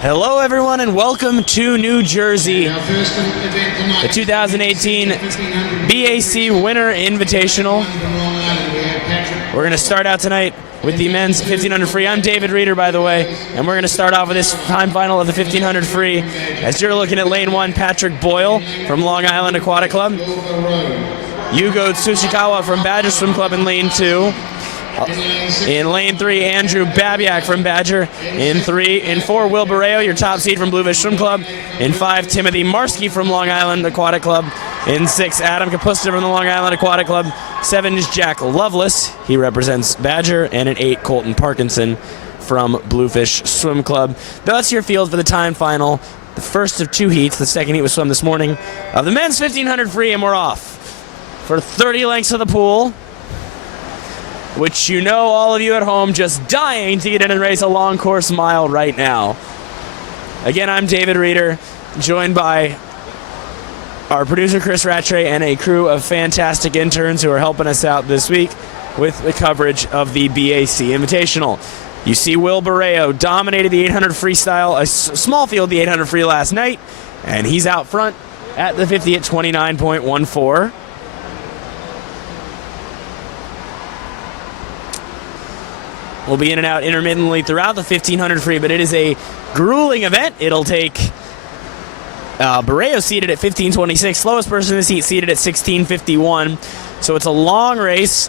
Hello everyone and welcome to New Jersey, the 2018 BAC Winter Invitational. We're going to start out tonight with the men's 1500 free. I'm David Reeder, by the way, and we're going to start off with this time final of the 1500 free. As you're looking at lane 1, Patrick Boyle from Long Island Aquatic Club. Yugo Tsuchikawa from Badger Swim Club in lane 2. In lane 3, Andrew Babiak from Badger. In 4, Will Barreo, your top seed from Bluefish Swim Club. In 5, Timothy Marsky from Long Island Aquatic Club. In 6, Adam Kapusta from the Long Island Aquatic Club. 7 is Jack Lovelace, he represents Badger. And in 8, Colton Parkinson from Bluefish Swim Club. That's your field for the time final. The first of 2 heats, the second heat was swum this morning, of the men's 1500 free, and we're off for 30 lengths of the pool, which you know all of you at home just dying to get in and race a long course mile right now. Again, I'm David Reeder, joined by our producer Chris Rattray and a crew of fantastic interns who are helping us out this week with the coverage of the BAC Invitational. You see Will Barreo dominated the 800 freestyle, a small field, the 800 free last night, and he's out front at the 50 at 29.14. We'll be in and out intermittently throughout the 1500 free, but it is a grueling event. It'll take Barreo seated at 15:26, slowest person in the seat seated at 16:51. So it's a long race,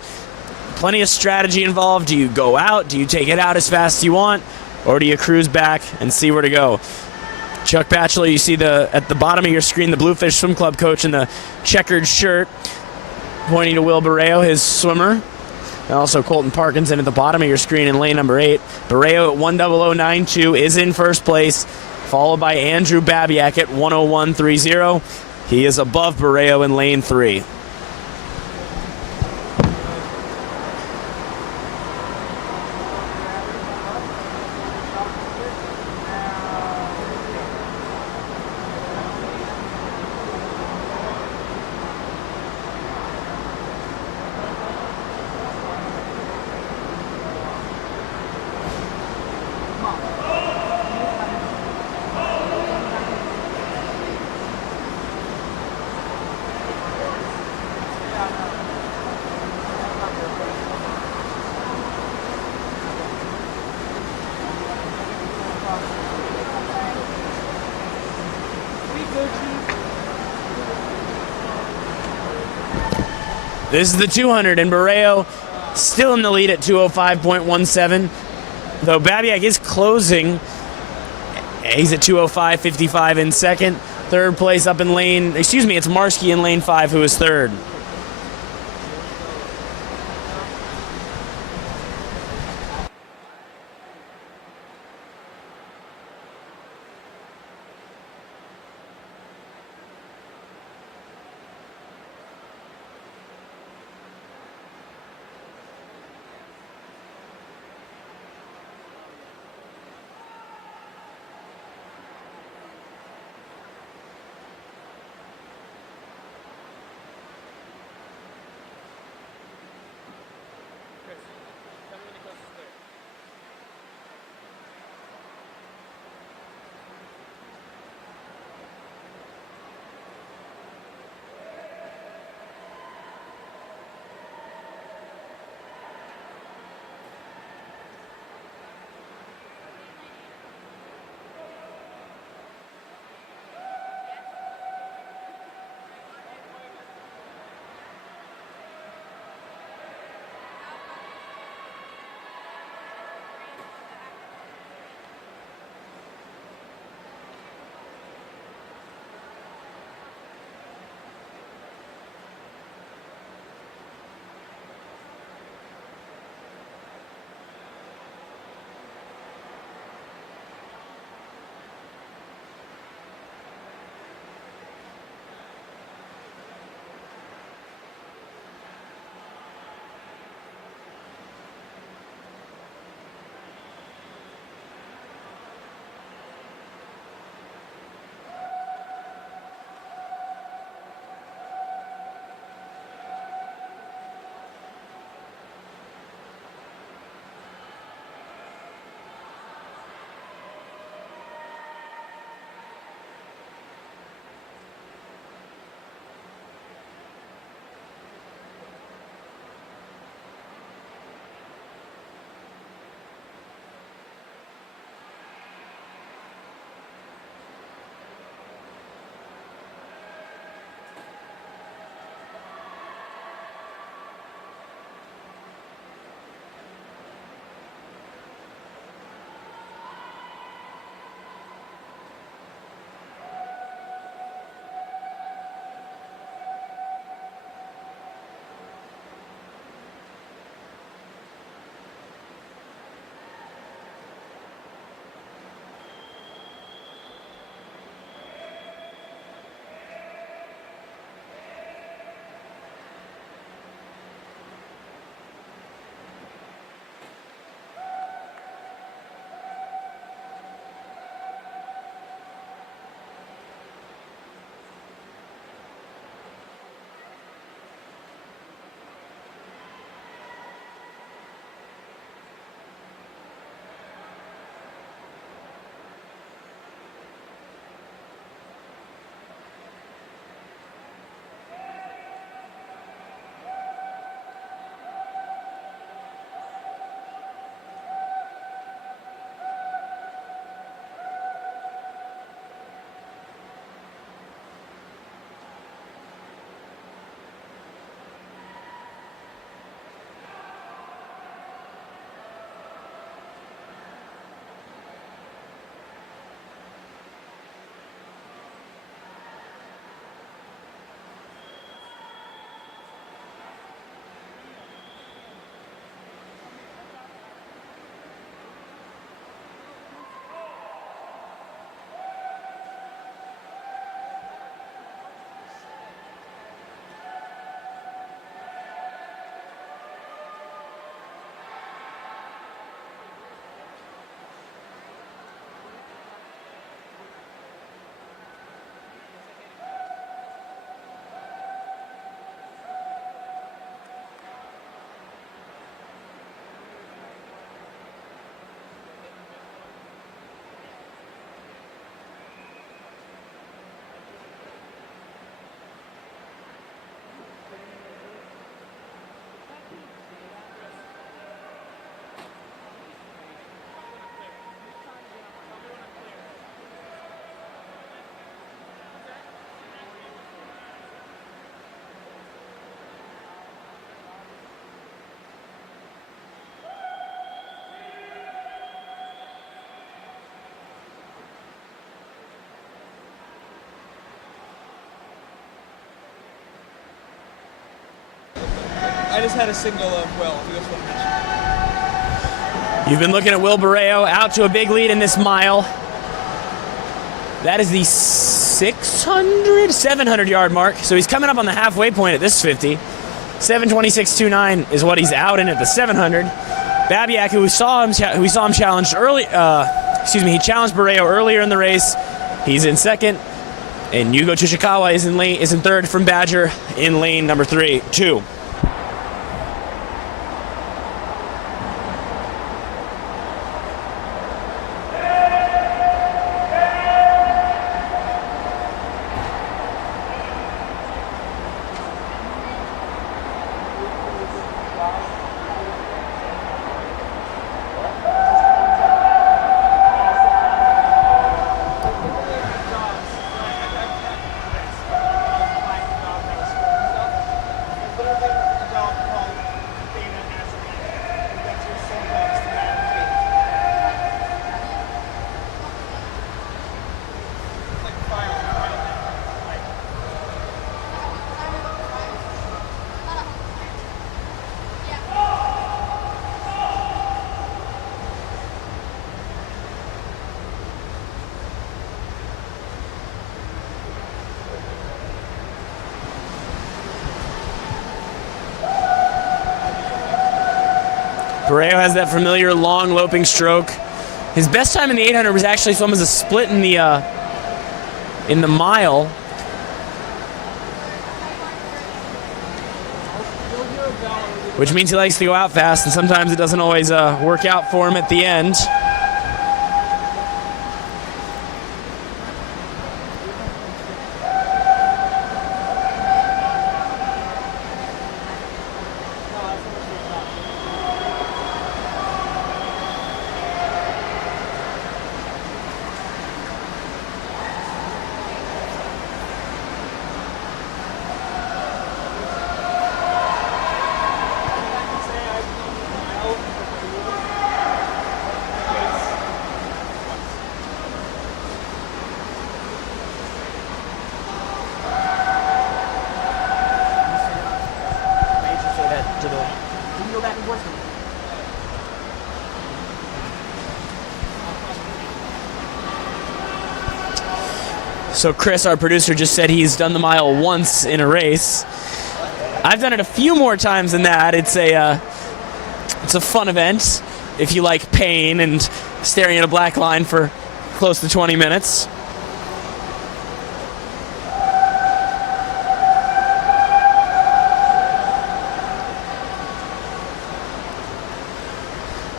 plenty of strategy involved. Do you go out? Do you take it out as fast as you want? Or do you cruise back and see where to go? Chuck Batchelor, you see at the bottom of your screen, the Bluefish Swim Club coach in the checkered shirt, pointing to Will Barreo, his swimmer. And also Colton Parkinson at the bottom of your screen in lane number 8. Barreo at 1:00.92 is in first place, followed by Andrew Babiak at 1:01.30. He is above Barreo in lane 3. This is the 200, and Barreo still in the lead at 2:05.17. Though Babiak is closing. He's at 2:05.55 in second. Third place up in lane, it's Marsky in lane 5 who is third. I just had a signal of Will. He just wanted to mention. You've been looking at Will Barreo out to a big lead in this mile. That is the 700-yard mark. So he's coming up on the halfway point at this 50. 7:26.29 is what he's out in at the 700. Babiak, who we saw him challenged early, he challenged Barreo earlier in the race. He's in second, and Yugo Tsuchikawa is in third from Badger in lane number 2. Barreo has that familiar long loping stroke. His best time in the 800 was actually swum as a split in the mile. Which means he likes to go out fast, and sometimes it doesn't always work out for him at the end. So Chris, our producer, just said he's done the mile once in a race. I've done it a few more times than that. It's a fun event if you like pain and staring at a black line for close to 20 minutes.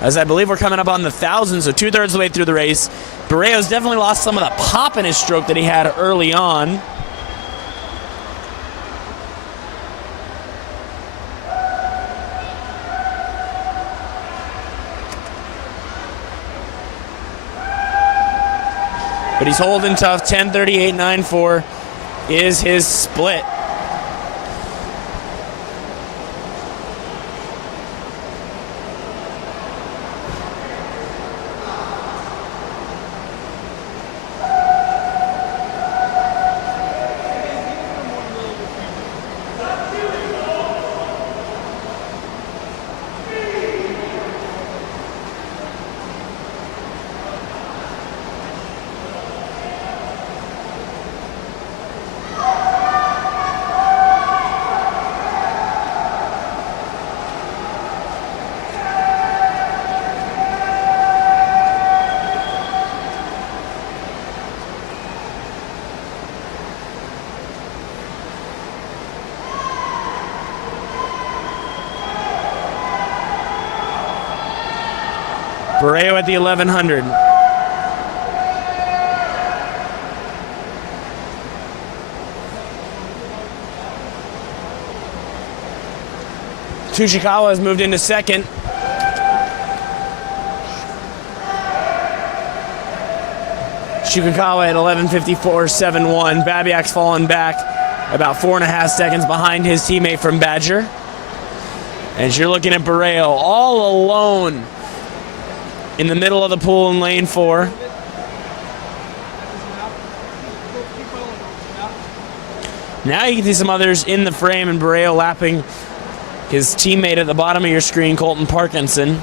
As I believe we're coming up on the 1,000, so 2/3 of the way through the race. Barreo's definitely lost some of the pop in his stroke that he had early on. But he's holding tough. 10:38.94 is his split. Barreo at the 1100. Tsuchikawa has moved into second. Tsuchikawa at 11:54.71. Babiak's fallen back about 4.5 seconds behind his teammate from Badger. As you're looking at Barreo all alone in the middle of the pool in lane 4. Now you can see some others in the frame, and Barreo lapping his teammate at the bottom of your screen, Colton Parkinson.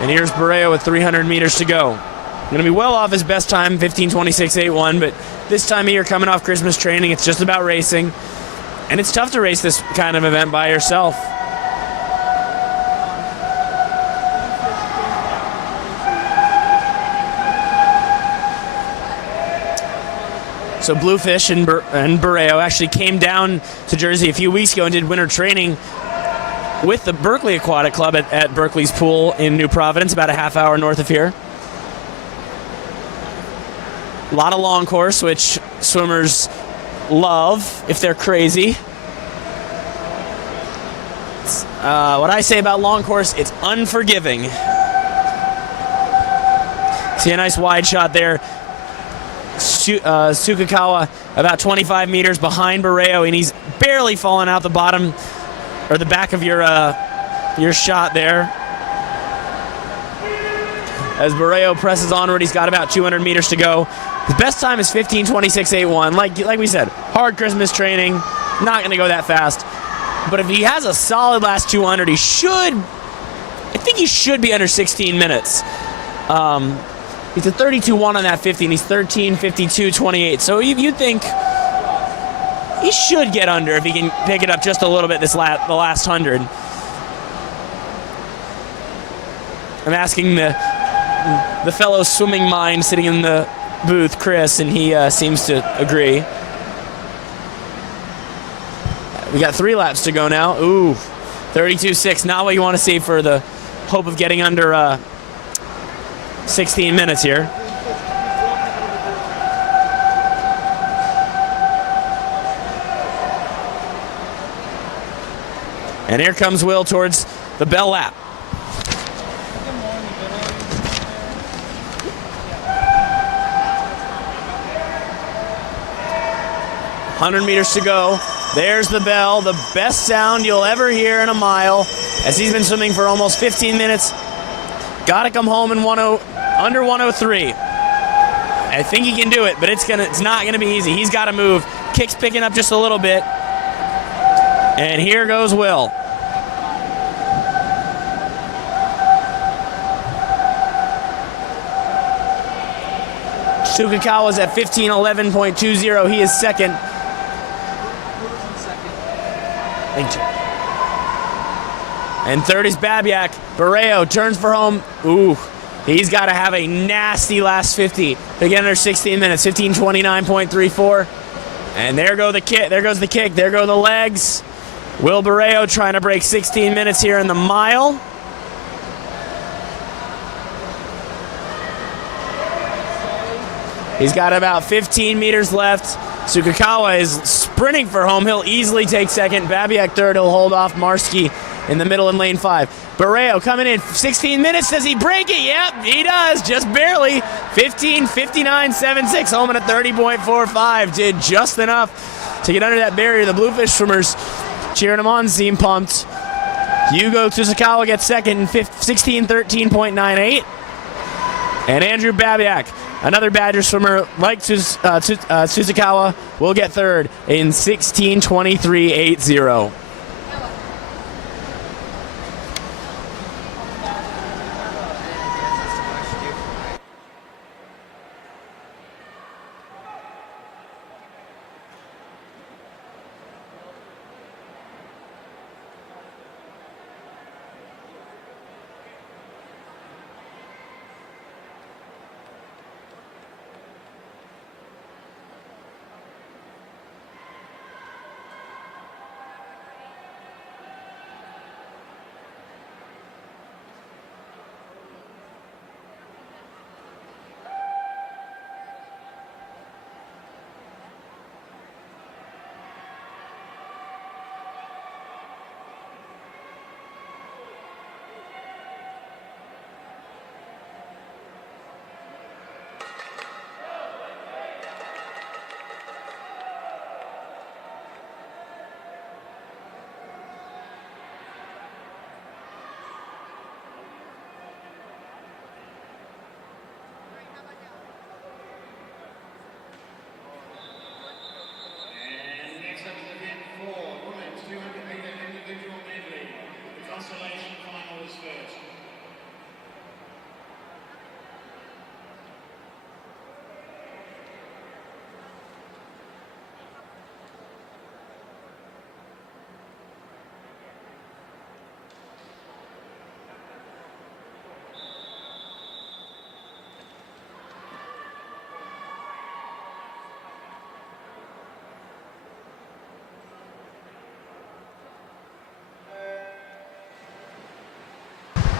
And here's Barreo with 300 meters to go. Going to be well off his best time, 15:26.81, but this time of year, coming off Christmas training, it's just about racing. And it's tough to race this kind of event by yourself. So Bluefish and Barreo actually came down to Jersey a few weeks ago and did winter training with the Berkeley Aquatic Club at Berkeley's pool in New Providence, about a half hour north of here. A lot of long course, which swimmers love if they're crazy. What I say about long course, it's unforgiving. See a nice wide shot there. Tsukakawa about 25 meters behind Barreo, and he's barely fallen out the bottom or the back of your shot there. As Barreo presses onward, he's got about 200 meters to go. His best time is 15:26.81. Like we said, hard Christmas training, not going to go that fast. But if he has a solid last 200, I think he should be under 16 minutes. He's a 32.1 on that 50, and he's 13:52.28. So you think he should get under if he can pick it up just a little bit the last 100. I'm asking the fellow swimming mind sitting in the booth, Chris, and he seems to agree. We got 3 laps to go now. Ooh, 32.6, not what you want to see for the hope of getting under 16 minutes here. And here comes Will towards the bell lap. $100 meters to go. There's the bell, the best sound you'll ever hear in a mile, as he's been swimming for almost 15 minutes. Got to come home in under 103. I think he can do it, but it's not gonna be easy. He's got to move. Kick's picking up just a little bit, and here goes Will. Tsukakawa's at 15:11.20. He is second. Thank you. And third is Babiak. Barreo turns for home. Ooh, he's got to have a nasty last 50 to get under 16 minutes. 15:29.34. And there goes the kick. There goes the kick. There go the legs. Will Barreo trying to break 16 minutes here in the mile. He's got about 15 meters left. Tsukakawa is sprinting for home. He'll easily take second. Babiak third. He'll hold off Marsky in the middle in lane 5. Barreo coming in. 16 minutes. Does he break it? Yep, he does. Just barely. 15:59.76. Home at a 30.45. Did just enough to get under that barrier. The Bluefish swimmers cheering him on seem pumped. Hugo Tsukakawa gets second in 16:13.98. And Andrew Babiak, another Badger swimmer like Tsukakawa, will get third in 16:23.80.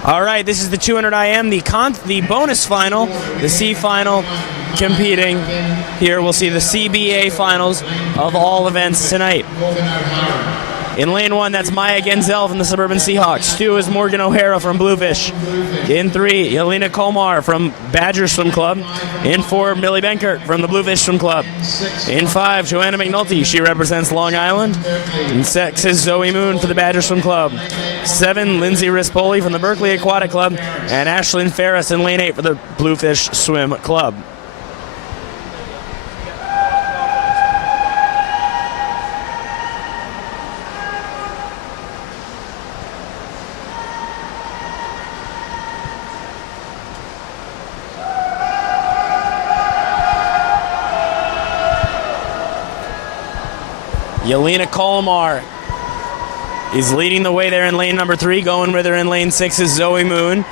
All right, this is the 200 IM, the bonus final, the C final competing. Here we'll see the CBA finals of all events tonight. In lane 1, that's Maya Genzel from the Suburban Seahawks. 2 is Morgan O'Hara from Bluefish. In 3, Yelena Kolmar from Badger Swim Club. In 4, Millie Benkert from the Bluefish Swim Club. In 5, Joanna McNulty, she represents Long Island. In 6 is Zoe Moon for the Badger Swim Club. 7, Lindsay Rispoli from the Berkeley Aquatic Club. And Ashlyn Ferris in lane 8 for the Bluefish Swim Club. Yelena Kolmar is leading the way there in lane number 3. Going with her in lane 6 is Zoe Moon.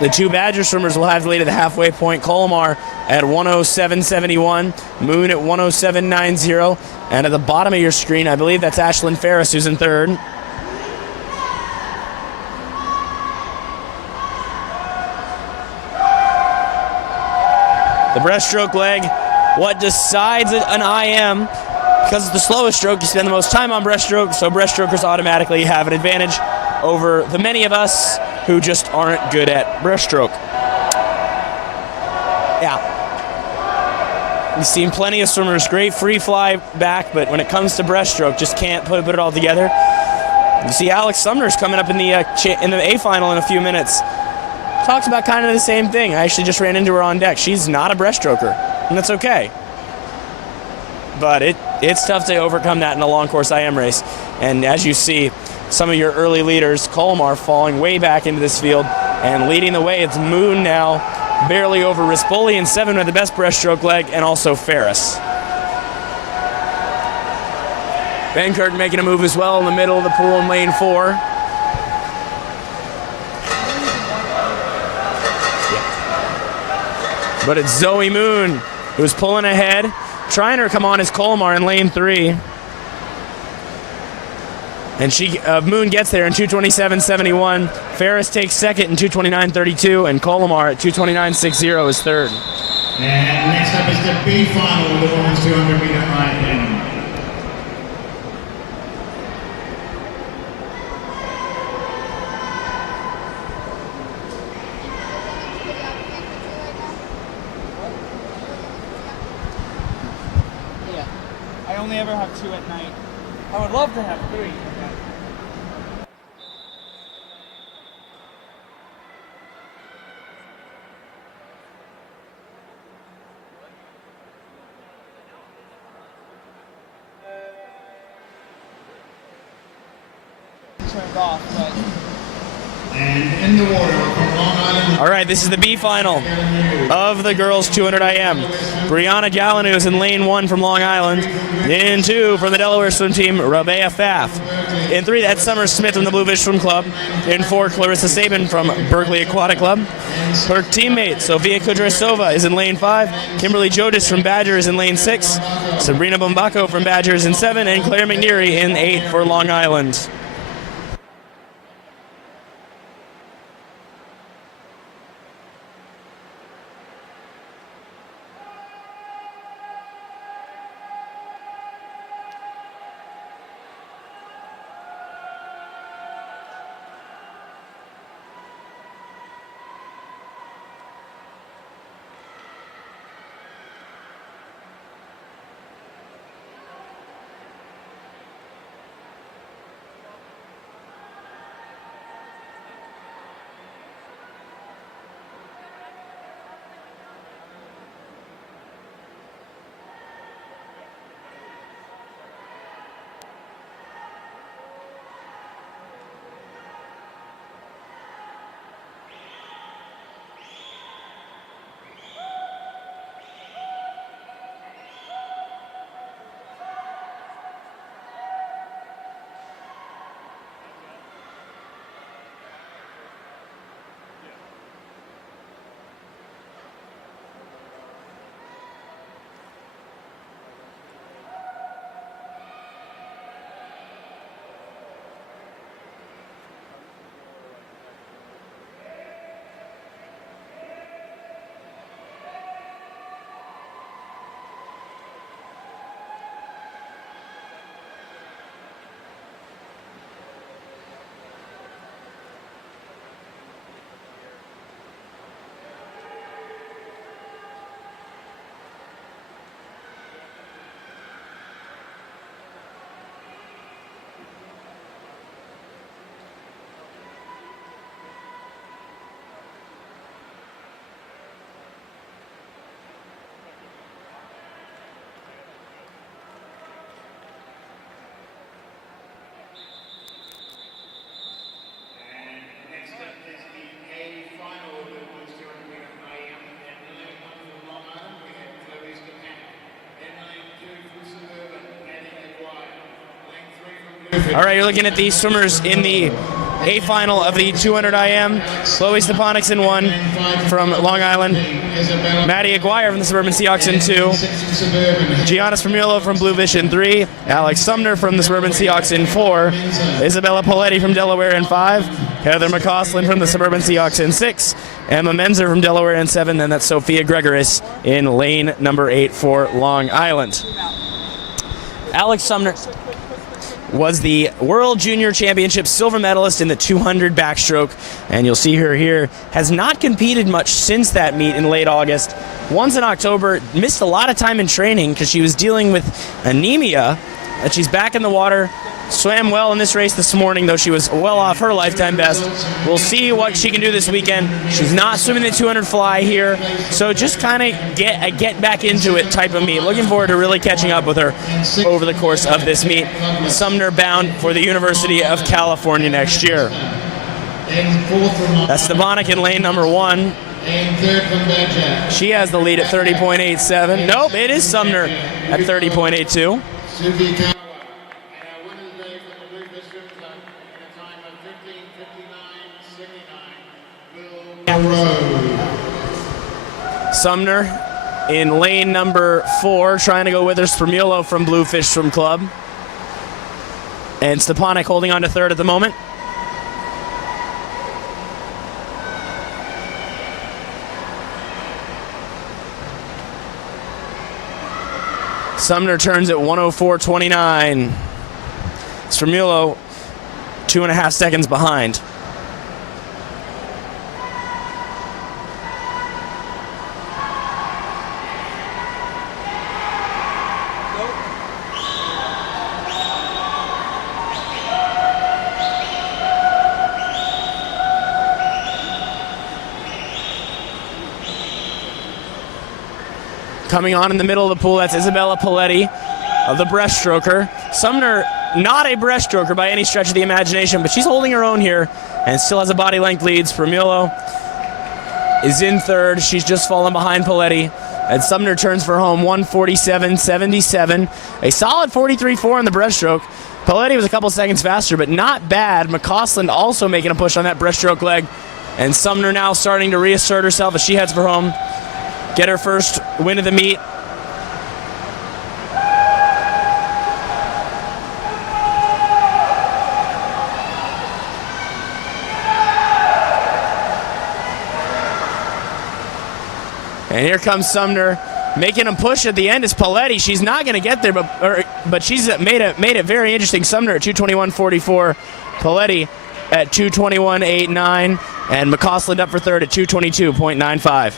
The 2 Badger swimmers will have the lead at the halfway point. Kolmar at 107.71, Moon at 107.90. And at the bottom of your screen, I believe that's Ashlyn Ferris who's in 3rd. The breaststroke leg, what decides an IM? Because it's the slowest stroke, you spend the most time on breaststroke, so breaststrokers automatically have an advantage over the many of us who just aren't good at breaststroke. Yeah. We've seen plenty of swimmers, great free fly back, but when it comes to breaststroke, just can't put it all together. You see Alex Sumner's coming up in the A final in a few minutes. Talks about kind of the same thing. I actually just ran into her on deck. She's not a breaststroker, and that's okay. But it's tough to overcome that in a long course IM race. And as you see, some of your early leaders, Kolmar falling way back into this field and leading the way. It's Moon now, barely over Rispoli, and 7 with the best breaststroke leg, and also Ferris. Benkert making a move as well in the middle of the pool in lane 4. Yeah. But it's Zoe Moon who's pulling ahead. Trying to come on is Kolmar in lane 3. And Moon gets there in 2:27.71. Ferris takes second in 2:29.32, and Kolmar at 2:29.60 is 3rd. And next up is the B final of the women's 200 meter IM. I only ever have 2 at night. I would love to have 3. Turned off, but. And in the water from Long Island. All right, this is the B final of the girls 200 IM. Brianna Gallinu is in lane 1 from Long Island. In 2 from the Delaware swim team, Rabea Pfaff. In 3, that's Summer Smith from the Bluefish Swim Club. In 4, Clarissa Sabin from Berkeley Aquatic Club. Her teammate, Sofia Kudrysova, is in lane 5. Kimberly Jodis from Badger is in lane 6. Sabrina Bombako from Badger is in 7. And Claire McNeary in 8 for Long Island. All right, you're looking at the swimmers in the A final of the 200 IM. Chloe Stepanik's in 1 from Long Island. Maddie Aguirre from the Suburban Seahawks in 2. Gianna Spermulo from Bluefish in 3. Alex Sumner from the Suburban Seahawks in 4. Isabella Poletti from Delaware in 5. Heather McCausland from the Suburban Seahawks in 6. Emma Menzer from Delaware in 7. And that's Sophia Gregoris in lane number 8 for Long Island. Alex Sumner was the World Junior Championship silver medalist in the 200 backstroke, and you'll see her here, has not competed much since that meet in late August. Once in October, missed a lot of time in training because she was dealing with anemia, and she's back in the water. Swam well in this race this morning, though she was well off her lifetime best. We'll see what she can do this weekend. She's not swimming the 200 fly here, so just kind of get back into it type of meet. Looking forward to really catching up with her over the course of this meet. Sumner bound for the University of California next year. That's Stepanik in lane number 1. She has the lead at 30.87. Nope, it is Sumner at 30.82. Sumner in lane number 4, trying to go with her. Spermulo from Bluefish Swim Club. And Stepanik holding on to 3rd at the moment. Sumner turns at 1:04.29. Spermulo 2.5 seconds behind. Coming on in the middle of the pool, that's Isabella Poletti of the breaststroker. Sumner, not a breaststroker by any stretch of the imagination, but she's holding her own here and still has a body length lead. Spermulo is in 3rd. She's just fallen behind Poletti. And Sumner turns for home, 1:47.77. A solid 43.4 in the breaststroke. Poletti was a couple seconds faster, but not bad. McCausland also making a push on that breaststroke leg. And Sumner now starting to reassert herself as she heads for home. Get her first win of the meet. And here comes Sumner, making him push at the end is Poletti. She's not going to get there, but she's made it very interesting. Sumner at 2:21.44, Poletti at 2:21.89, and McCausland up for 3rd at 2:22.95.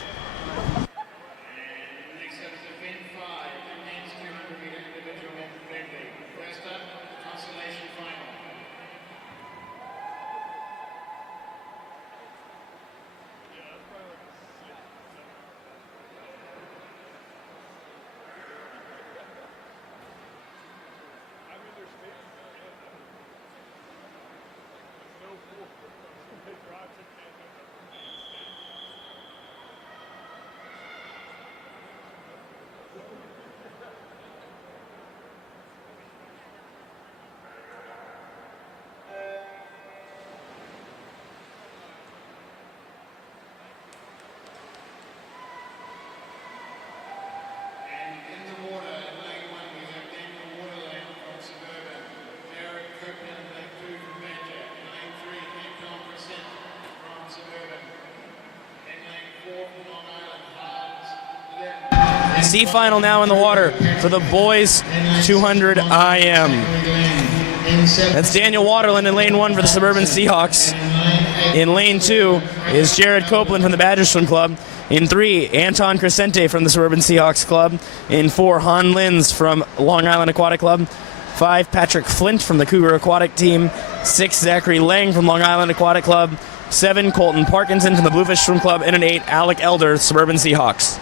C final now in the water for the boys 200 IM. That's Daniel Waterland in lane 1 for the Suburban Seahawks. In lane 2 is Jared Copeland from the Badger Swim Club. In 3, Anton Crescente from the Suburban Seahawks Club. In 4, Han Lins from Long Island Aquatic Club. 5, Patrick Flint from the Cougar Aquatic Team. 6, Zachary Lang from Long Island Aquatic Club. 7, Colton Parkinson from the Bluefish Swim Club. And an 8, Alec Elder, Suburban Seahawks.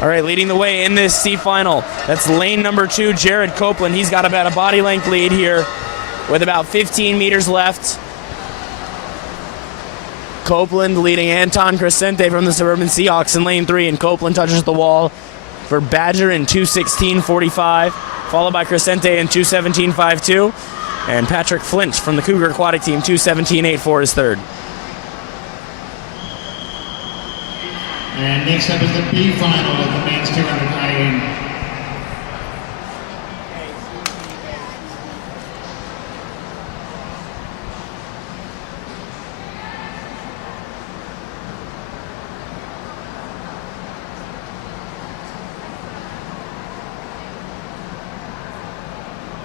All right, leading the way in this C final. That's lane number 2, Jared Copeland. He's got about a body length lead here with about 15 meters left. Copeland leading Anton Crescente from the Suburban Seahawks in lane 3, and Copeland touches the wall for Badger in 2:16.45, followed by Crescente in 2:17.52, and Patrick Flint from the Cougar Aquatic Team 2:17.84 is third. And next up is the B final of the men's 200 IM.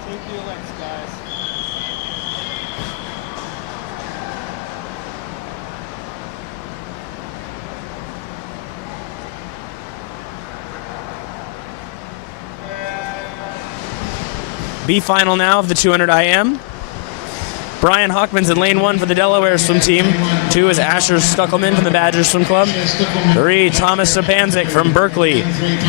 Take your legs, guys. B final now of the 200 IM. Brian Hockman's in lane 1 for the Delaware swim team. 2 is Asher Stuckelman from the Badgers Swim Club. 3, Thomas Sapanzik from Berkeley.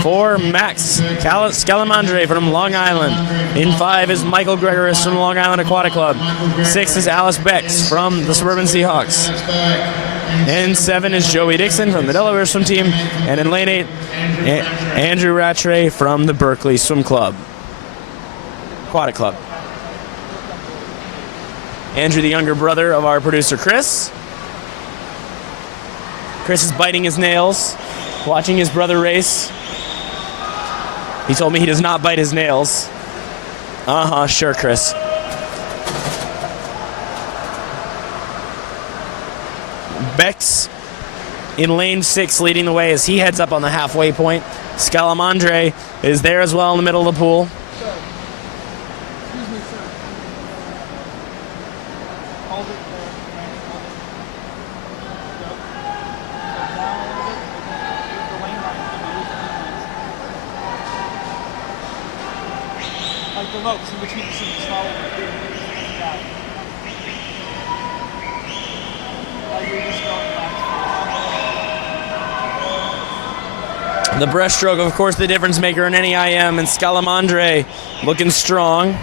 4, Max Scalamandre from Long Island. In 5 is Michael Gregoris from Long Island Aquatic Club. 6 is Alice Becks from the Suburban Seahawks. In 7 is Joey Dixon from the Delaware swim team. And in lane 8, Andrew Rattray from the Berkeley Swim Club. Aquatic Club. Andrew, the younger brother of our producer Chris. Chris is biting his nails, watching his brother race. He told me he does not bite his nails. Sure, Chris. Bex in lane 6 leading the way as he heads up on the halfway point. Scalamandre is there as well in the middle of the pool. Excuse me, sir. Hold it there. Hold it. Go. Go down a little bit. Use the lane line. Use the lane lines. Like the ropes in between the seats. Follow it. Got it. Like you're just going back. The breaststroke, of course, the difference maker in any IM, and Scalamandre looking strong.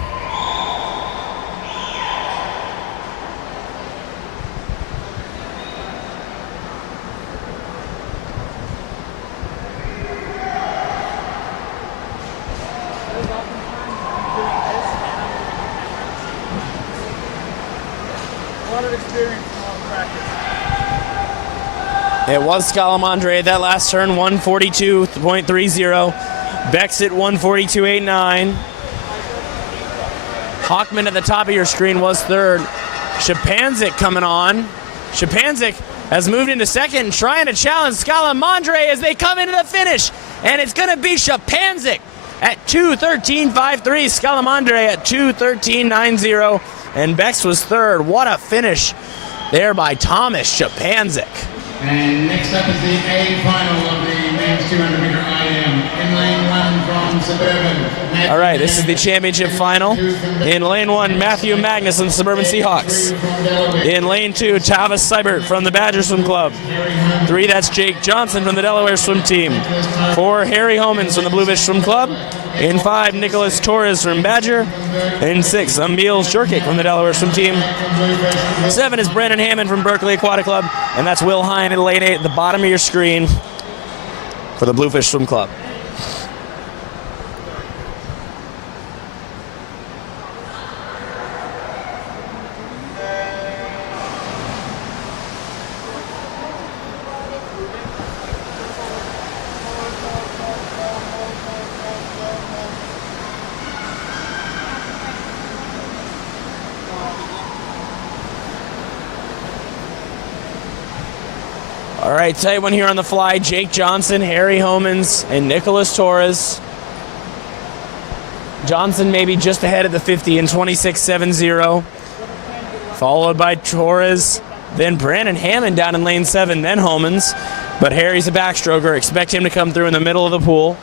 A lot of experience and a lot of practice. It was Scalamandre that last turn, 142.30. Bex at 142.89. Hockman at the top of your screen was third. Shapanzik coming on. Shapanzik has moved into second, trying to challenge Scalamandre as they come into the finish. And it's going to be Shapanzik at 2:13.53. Scalamandre at 2:13.90. And Bex was third. What a finish there by Thomas Shapanzik. And next up is the A final of the men's 200 meter IM. In lane 1 from Suburban. All right, this is the championship final. In lane 1, Matthew Magnus and the Suburban Seahawks. In lane 2, Tavis Seibert from the Badger Swim Club. 3, that's Jake Johnson from the Delaware Swim Team. 4, Harry Homans from the Bluefish Swim Club. In 5, Nicholas Torres from Badger. In 6, Emil Shurkic from the Delaware Swim Team. 7 is Brandon Hammond from Berkeley Aquatic Club. And that's Will Hine in lane 8 at the bottom of your screen for the Bluefish Swim Club. All right, tight one here on the fly. Jake Johnson, Harry Homans, and Nicholas Torres. Johnson maybe just ahead of the 50 in 26.70. Followed by Torres, then Brandon Hammond down in lane 7, then Homans. But Harry's a backstroker. Expect him to come through in the middle of the pool.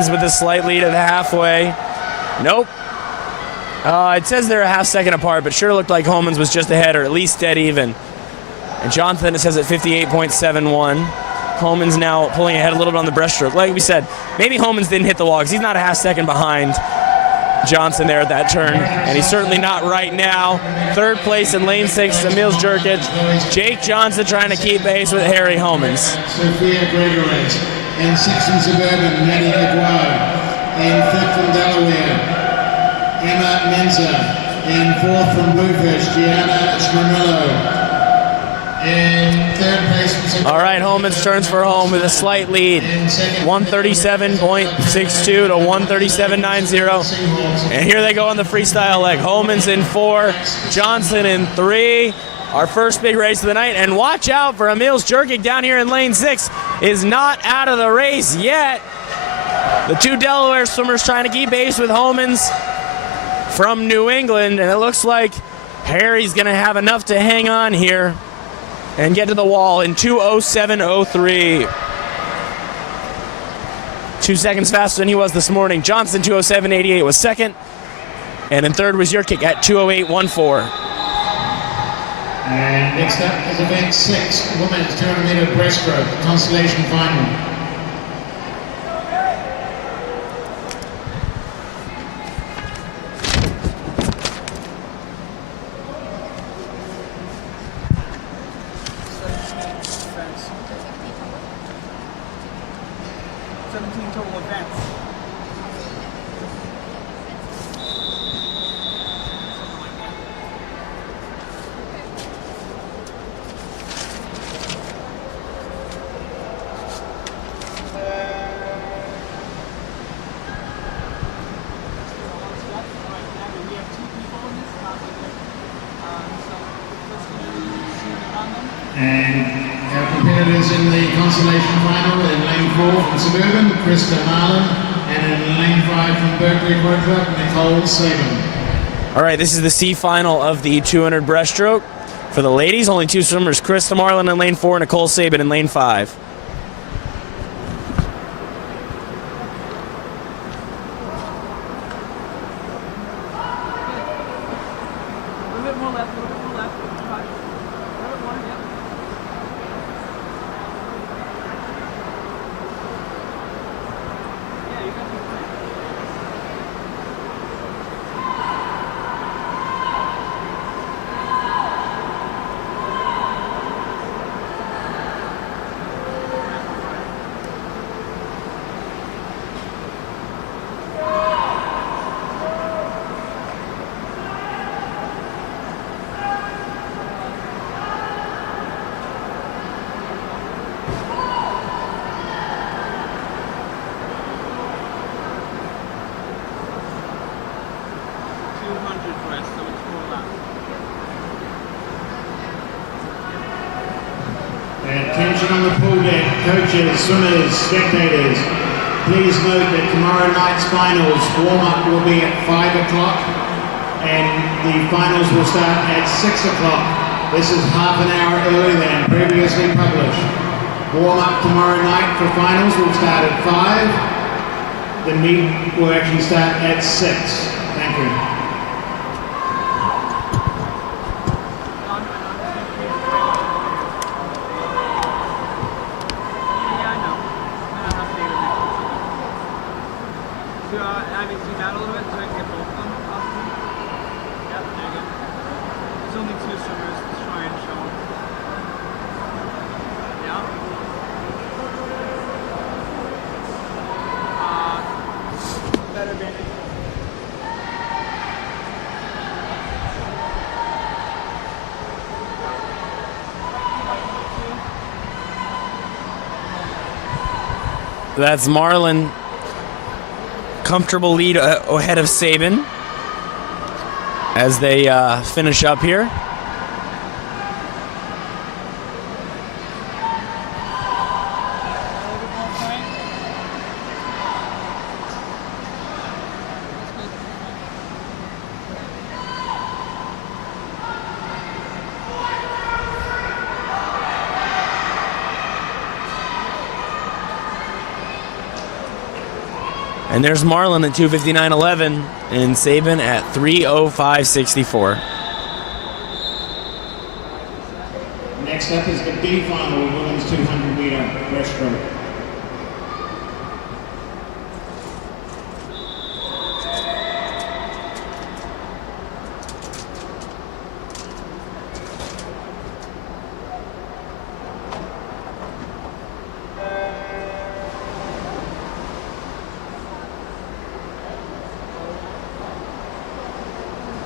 Homans with a slight lead at the halfway. Nope. It says they're a half second apart, but sure looked like Homans was just ahead or at least dead even. And Jonathan, it says at 58.71. Homans now pulling ahead a little bit on the breaststroke. Like we said, maybe Homans didn't hit the wall because he's not a half second behind Johnson there at that turn, and he's certainly not right now. Third place in lane 6, Emil Jurkic. Jake Johnson trying to keep pace with Harry Homans. Sophia Gregory. In 6th from Suburban, Maddie Aguirre. In 5th from Delaware, Emma Menza. In 4th from Bluefish, Gianna Smirnillo. In 3rd place from Suburban. All right, Homans turns for home with a slight lead. 137.62 to 137.90. And here they go on the freestyle leg. Homans in 4, Johnson in 3. Our first big race of the night. And watch out for Emil Jurkic down here in lane 6. Is not out of the race yet. The two Delaware swimmers trying to keep pace with Homans from New England. And it looks like Harry's going to have enough to hang on here and get to the wall in 2:07.03. 2 seconds faster than he was this morning. Johnson, 2:07.88 was second. And in third was Jurkic at 2:08.14. And next up is event 6, women's 200-meter breaststroke, consolation final. Total events. And our competitors in the consolation final in lane 4 from Suburban, Krista Marlin, and in lane 5 from Berkeley Aquatic Club, Nicole Saban. All right, this is the C final of the 200 breaststroke. For the ladies, only 2 swimmers, Krista Marlin in lane 4, Nicole Saban in lane 5. A little bit more left, a little bit more left. A little bit more, yep. Yeah, you got the point. Attention on the pool deck, coaches, swimmers, spectators. Please note that tomorrow night's finals warm-up will be at 5 o'clock and the finals will start at 6 o'clock. This is half an hour earlier than previously published. Warm-up tomorrow night for finals will start at 5. The meet will actually start at 6. Thank you. Have you zoom out a little bit so I can get both of them? Possibly? Yep, there you go. There's only 2 swimmers. Let's try and show them. Yeah. Better bandage. That's Marlin. Comfortable lead ahead of Saban as they finish up here. And there's Marlon at 2:59.11 and Sabin at 3:05.64. Next up is the B final of women's 200-meter breaststroke.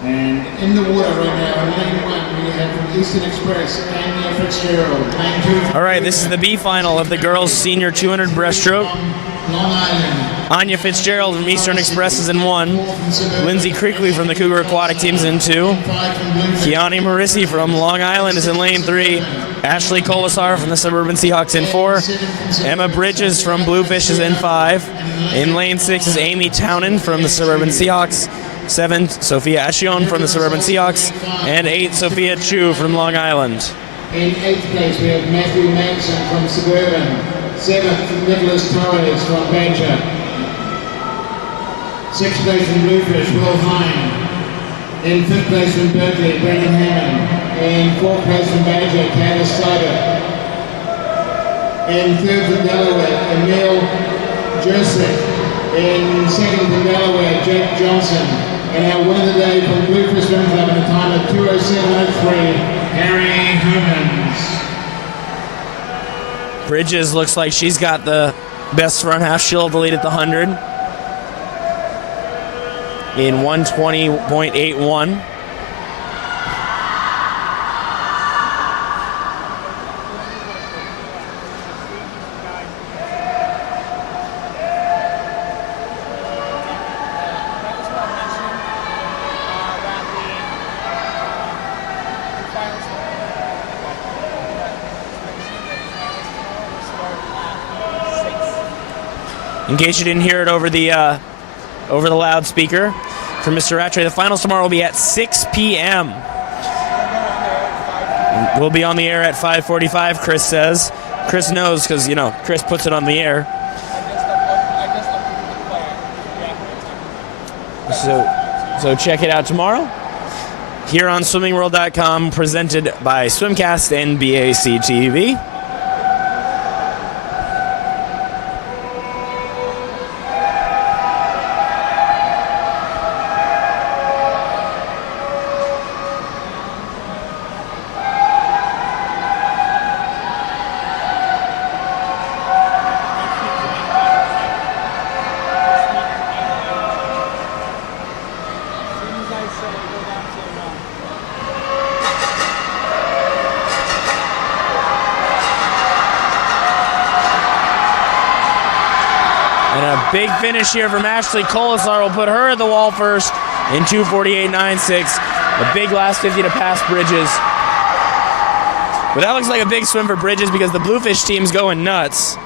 And in the water right now, in lane 1, we have from Eastern Express, Anya Fitzgerald. Lane 2. All right, this is the B final of the girls' senior 200 breaststroke. Long Island. Anya Fitzgerald from Eastern Express is in 1. Lindsay Creakley from the Cougar Aquatic Team is in 2. Kiani Marissi from Long Island is in lane 3. Ashley Colasar from the Suburban Seahawks in 4. Emma Bridges from Bluefish is in 5. In lane 6 is Amy Townend from the Suburban Seahawks. 7, Sophia Ashion from the Suburban Seahawks. And 8, Sophia Chu from Long Island. In 8th place, we have Matthew Manson from Suburban. 7th, Nicholas Torres from Badger. 6th place from Bluefish, Will Hine. In 5th place from Berkeley, Brendan Hammond. In 4th place from Badger, Candice Slider. In 3rd from Delaware, Emil Jursic. In 2nd from Delaware, Jake Johnson. And our winner of the day from Bluefish Swim Club in a time of 2:07.03, Harry Homans. Bridges looks like she's got the best front half. She'll have the lead at the 100 in 1:20.81. In case you didn't hear it over the loudspeaker from Mr. Rattray, the finals tomorrow will be at 6 p.m. We'll be on the air at 5:45, Chris says. Chris knows because, you know, Chris puts it on the air. So check it out tomorrow here on swimmingworld.com, presented by Swimcast and BAC TV. Big finish here from Ashley Colasar will put her at the wall first in 2:48.96. A big last 50 to pass Bridges. But that looks like a big swim for Bridges because the Bluefish team's going nuts.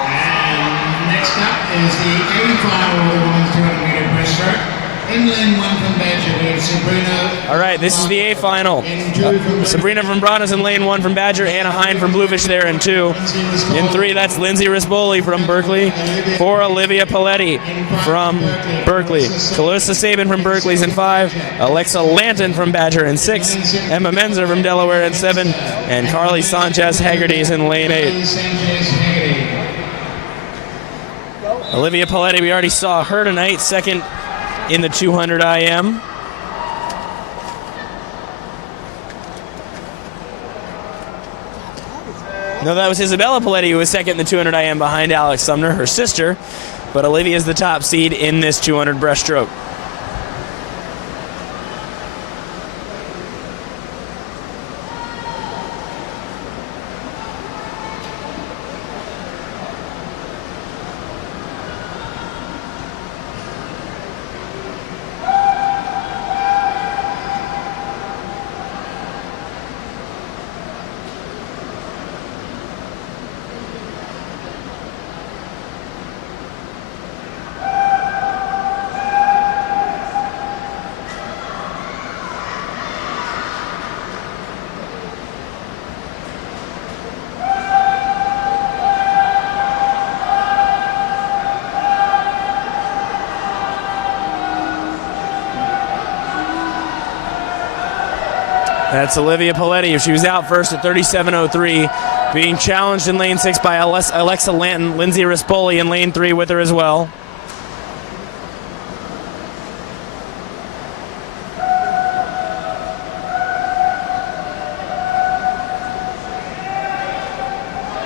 And next up is the A final of the women's 200-meter breaststroke. In lane 1 from Badger, we have Sabrina. All right, this is the A final. Sabrina from Braun in lane 1 from Badger. Anna Hine from Bluefish there in 2. In 3, that's Lindsay Rispoli from Berkeley. 4, Olivia Paletti from Berkeley. Calissa Sabin from Berkeley's in 5. Alexa Lanton from Badger in 6. Emma Menzer from Delaware in 7. And Carly Sanchez Haggerty's in lane 8. Olivia Paletti, we already saw her tonight, second in the 200 IM. No, that was Isabella Paletti who was second in the 200 IM behind Alex Sumner, her sister. But Olivia is the top seed in this 200 breaststroke. That's Olivia Paletti. She was out first at 37.03, being challenged in lane 6 by Alexa Lanton. Lindsay Rispoli in lane 3 with her as well.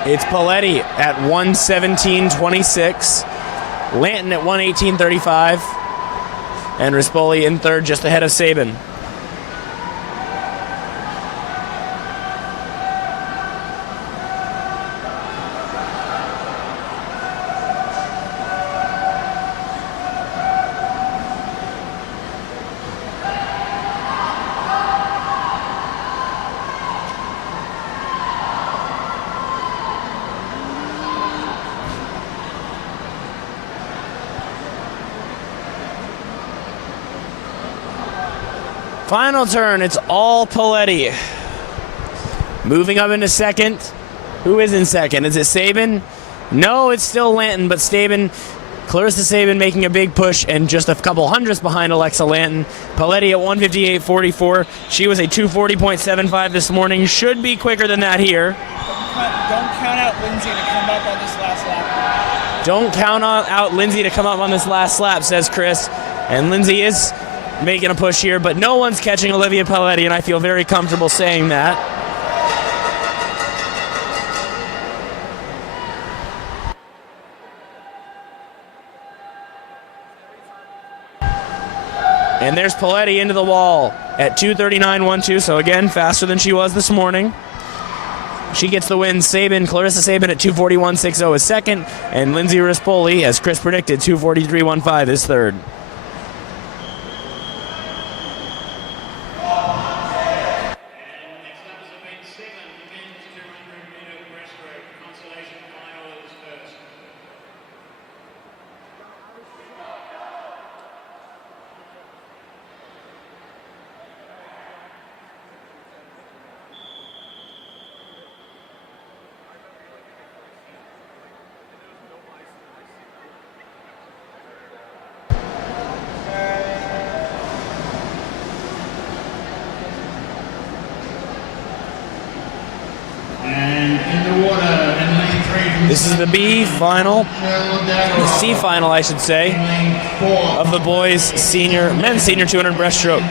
It's Paletti at 1:17.26, Lanton at 1:18.35, and Rispoli in third, just ahead of Sabin. Final turn, it's all Paletti. Moving up into second. Who is in second? Is it Sabin? No, it's still Lanton, but Clarissa Sabin making a big push and just a couple hundredths behind Alexa Lanton. Paletti at 1:58.44. She was a 2:40.75 this morning. Should be quicker than that here. Don't count out Lindsay to come up on this last lap. Don't count out Lindsay to come up on this last lap, says Chris. And Lindsay is making a push here, but no one's catching Olivia Paletti, and I feel very comfortable saying that. And there's Paletti into the wall at 2:39.12, so again, faster than she was this morning. She gets the win. Clarissa Sabin at 2:41.60 is second, and Lindsay Rispoli, as Chris predicted, 2:43.15 is third. This is the B final, the C final, I should say, of the men's senior 200 breaststroke.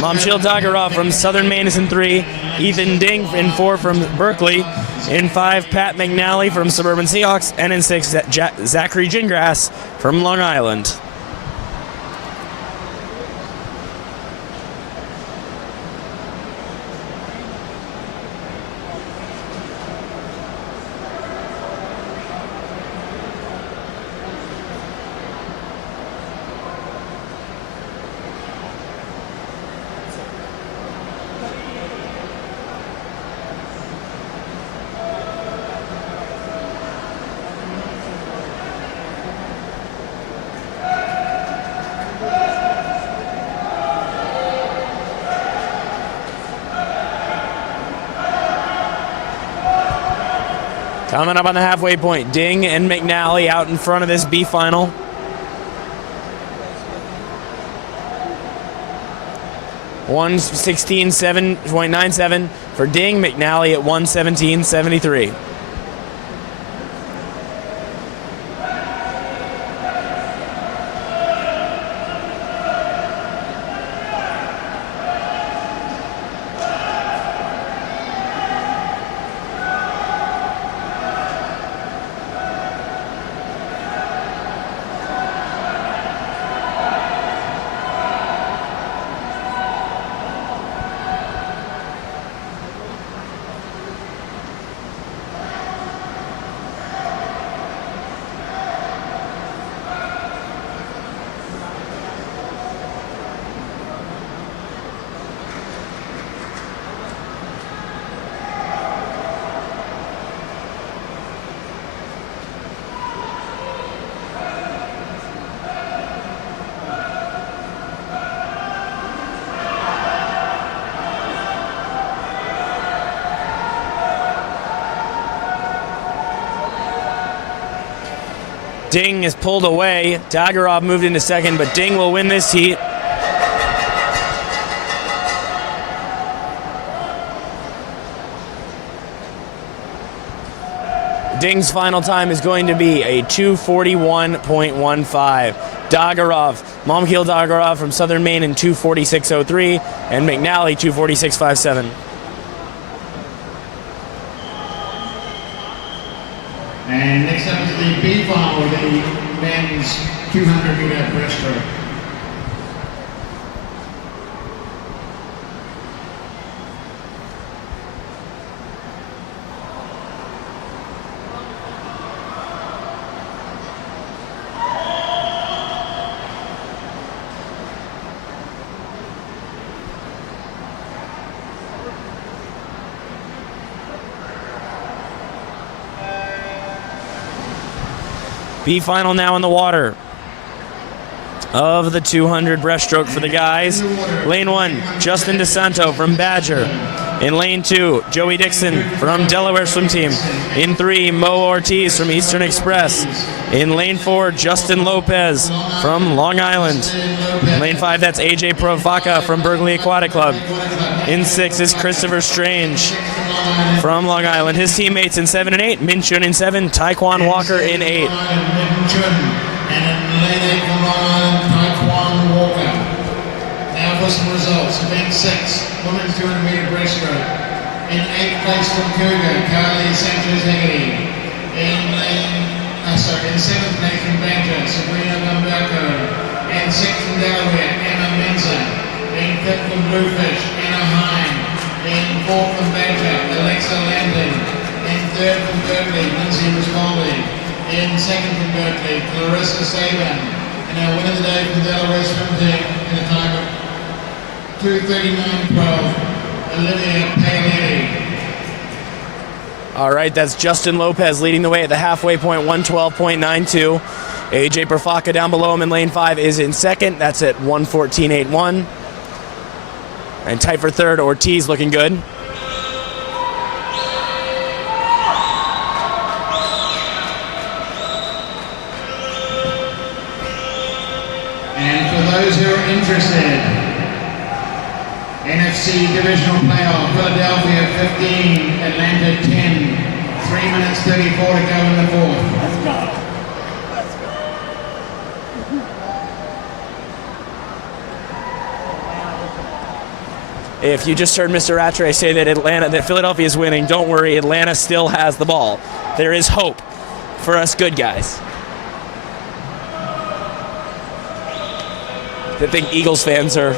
Momchil Dagarov from Southern Maine is in 3, Ethan Ding in 4 from Berkeley, in 5 Pat McNally from Suburban Seahawks, and in 6 Zachary Gingras from Long Island. Coming up on the halfway point, Ding and McNally out in front of this B final. $1:16.97 for Ding, McNally at 1:17.73. Ding is pulled away. Dagarov moved into second, but Ding will win this heat. Ding's final time is going to be a 2:41.15. Dagarov, Momkil Dagarov from Southern Maine in 2:46.03, and McNally 2:46.57. And next up is the B final, the men's 200-meter breaststroke. B final now in the water of the 200 breaststroke for the guys. Lane 1, Justin DeSanto from Badger. In lane 2, Joey Dixon from Delaware Swim Team. In 3, Mo Ortiz from Eastern Express. In lane 4, Justin Lopez from Long Island. In lane 5, that's AJ Provaca from Berkeley Aquatic Club. In 6 is Christopher Strange from Long Island. His teammates in 7 and 8, Min Chun in 7, Taekwon Walker in 8. And in lane 8 from Long Island, Taekwon Walker. Now for some results. Event 6, women's 200-meter breaststroke. In 8th place from Cougar, Carly Sanchez-Haggerty. In 7th place from Badger, Sabrina Bamberko. And 6th from Delaware, Emma Menza. In 5th from Bluefish, Anna Hine. In 4th from Badger, Alexa Landon. In 3rd from Berkeley, Lindsay Rismaldi. In 2nd from Berkeley, Clarissa Saban. And our winner of the day from Delaware Swim Team in a time of 2:39.12, Olivia Paoletti. All right, that's Justin Lopez leading the way at the halfway point, 112.92. AJ Provaca down below him in lane 5 is in 2nd. That's at 114.81. And tight for 3rd, Ortiz looking good. And for those who are interested, NFC Divisional Playoff, Philadelphia 15, Atlanta 10, 3 minutes 34 to go in the 4th. Let's go. Let's go. If you just heard Mr. Rattray say that Philadelphia is winning, don't worry, Atlanta still has the ball. There is hope for us good guys. I think Eagles fans are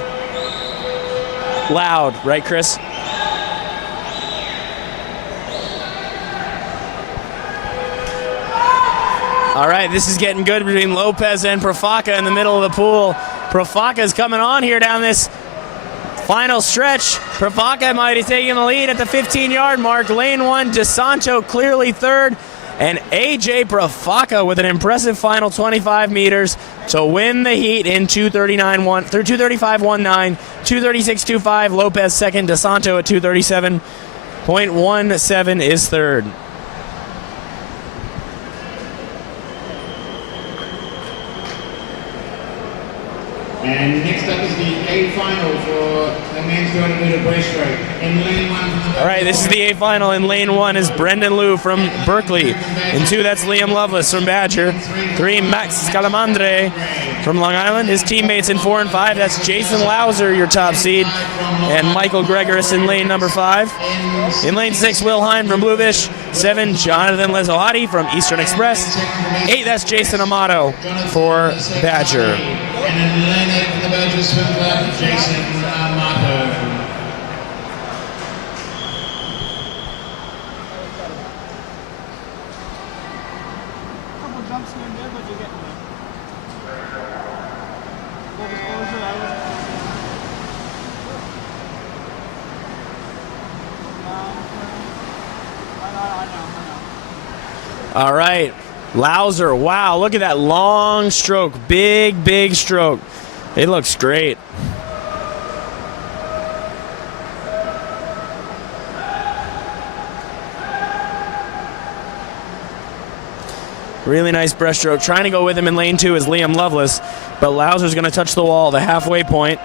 loud, right, Chris? All right, this is getting good between Lopez and Provaca in the middle of the pool. Provaca is coming on here down this final stretch. Provaca might be taking the lead at the 15-yard mark. Lane 1, DeSanto clearly 3rd. And AJ Provaca with an impressive final 25 meters to win the heat in 2:35.19, 2:36.25. Lopez 2nd, DeSanto at 2:37.17 is 3rd. And next up is the A final for the men's 200-meter breaststroke. In lane 1 from the All right, this is the A final. In lane 1 is Brendan Liu from Berkeley. In 2, that's Liam Lovelace from Badger. 3, Max Scalamandre from Long Island. His teammates in 4 and 5, that's Jason Lauser, your top seed, and Michael Gregoris in lane number 5. In lane 6, Will Hine from Bluefish. 7, Jonathan Lezohati from Eastern Express. 8, that's Jason Amato for Badger. And in lane 8 for the Badger Swim Club, Jason Amato. Couple jumps here and there, but you're getting there. Full disclosure, I was. I know. All right, Lauser, wow, look at that long stroke, big stroke. It looks great. Really nice breaststroke. Trying to go with him in lane 2 is Liam Lovelace, but Lauser's going to touch the wall, the halfway point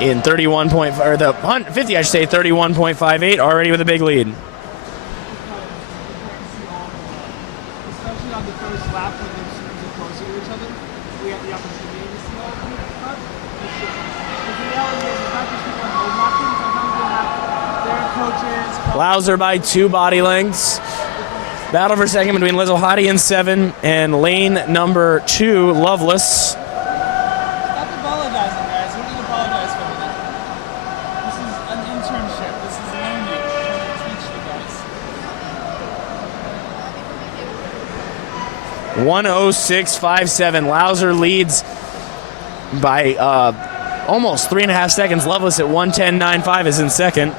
in 31.5, 31.58, already with a big lead. up into the ABC Ultimate Cup. The reality is not just people in knocking, sometimes they have their coaches. Lauser by 2 body lengths. Battle for second between Liz O'Hadi in 7 and lane number 2, Loveless. Stop apologizing, guys. Who do you apologize for that? This is an internship. This is learning. I'm trying to teach you guys. 1:06.57. Lauser leads by almost 3.5 seconds. Loveless at 1:10.95 is in second.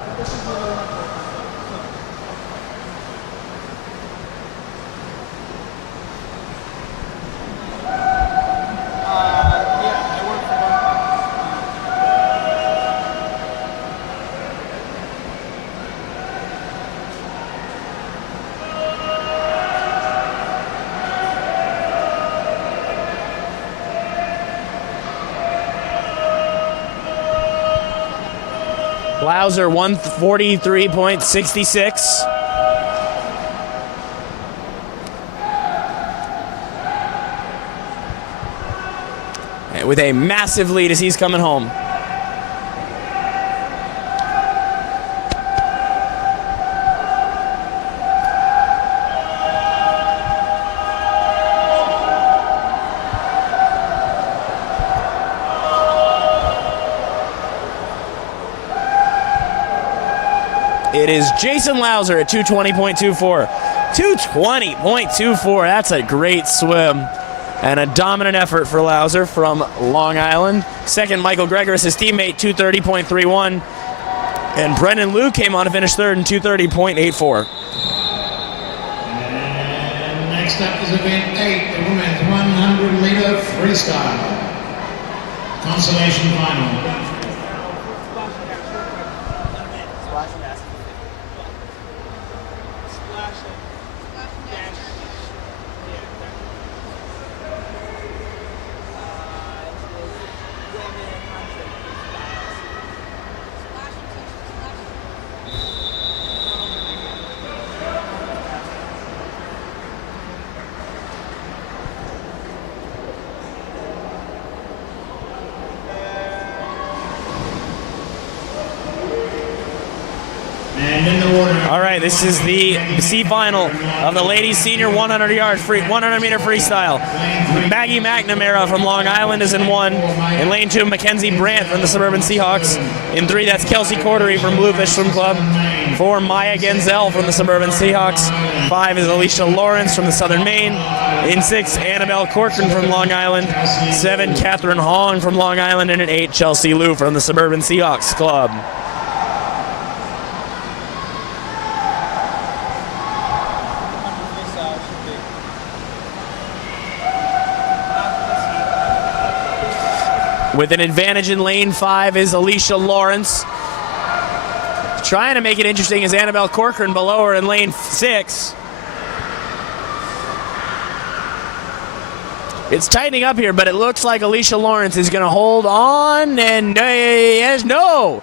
Lauser 1:43.66. With a massive lead as he's coming home. It is Jason Lauser at 2:20.24. 2:20.24. That's a great swim. And a dominant effort for Lauser from Long Island. Second, Michael Gregoris, his teammate, 2:30.31. And Brendan Liu came on to finish third in 2:30.84. And next up is event 8, the women's 100-meter freestyle. Consolation final. All right, this is the C final of the ladies senior 100-meter freestyle. Maggie McNamara from Long Island is in 1. In lane 2, Mackenzie Brandt from the Suburban Seahawks. In 3, that's Kelsey Cordery from Bluefish Swim Club. 4, Maya Genzel from the Suburban Seahawks. 5 is Alicia Lawrence from the Southern Maine. In 6, Annabelle Corcoran from Long Island. 7, Catherine Hong from Long Island. And in 8, Chelsea Liu from the Suburban Seahawks Club. With an advantage in lane 5 is Alicia Lawrence. Trying to make it interesting is Annabelle Corcoran below her in lane 6. It's tightening up here, but it looks like Alicia Lawrence is going to hold on, and no,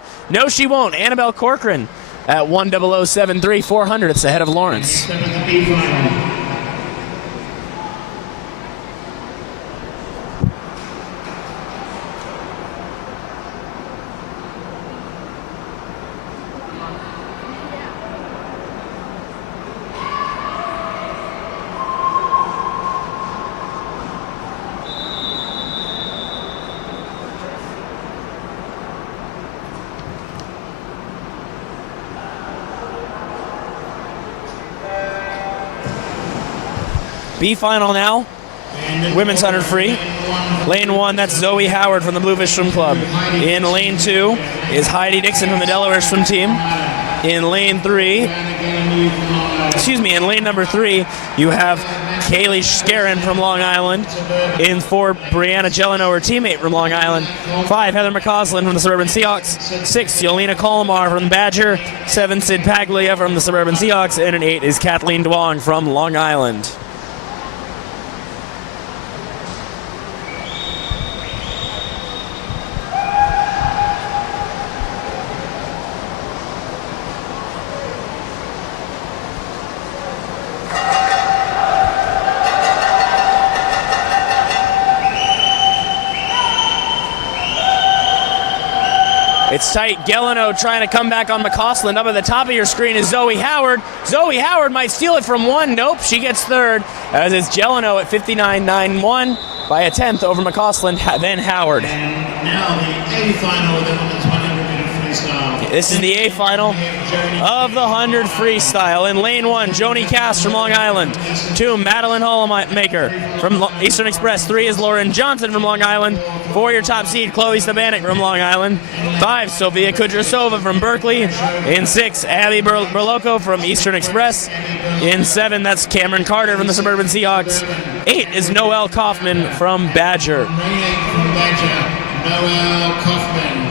she won't. Annabelle Corcoran at 1:00.73, 400ths ahead of Lawrence. B final now. Women's 100 free. Lane 1, that's Zoe Howard from the Bluefish Swim Club. In lane 2 is Heidi Dixon from the Delaware Swim Team. In lane number 3, you have Kaylee Scarron from Long Island. In 4, Brianna Jeleno, her teammate from Long Island. 5, Heather McCausland from the Suburban Seahawks. 6, Yolena Colomar from Badger. 7, Sid Paglia from the Suburban Seahawks. And in 8 is Kathleen Duong from Long Island. It's tight. Gelano trying to come back on McCausland. Up at the top of your screen is Zoe Howard. Zoe Howard might steal it from one. Nope, she gets third, as it's Gelano at 59.91 by a tenth over McCausland, then Howard. And now the A final of the women's 100-meter freestyle. This is the A final of the 100 freestyle. In lane 1, Joni Cass from Long Island. 2, Madeline Hollemaker from Eastern Express. 3 is Lauren Johnson from Long Island. 4, your top seed, Chloe Stabanik from Long Island. 5, Sofia Kudrasova from Berkeley. In 6, Abby Berloco from Eastern Express. In 7, that's Cameron Carter from the Suburban Seahawks. 8 is Noelle Kaufman from Badger. From Badger, Noelle Kaufman.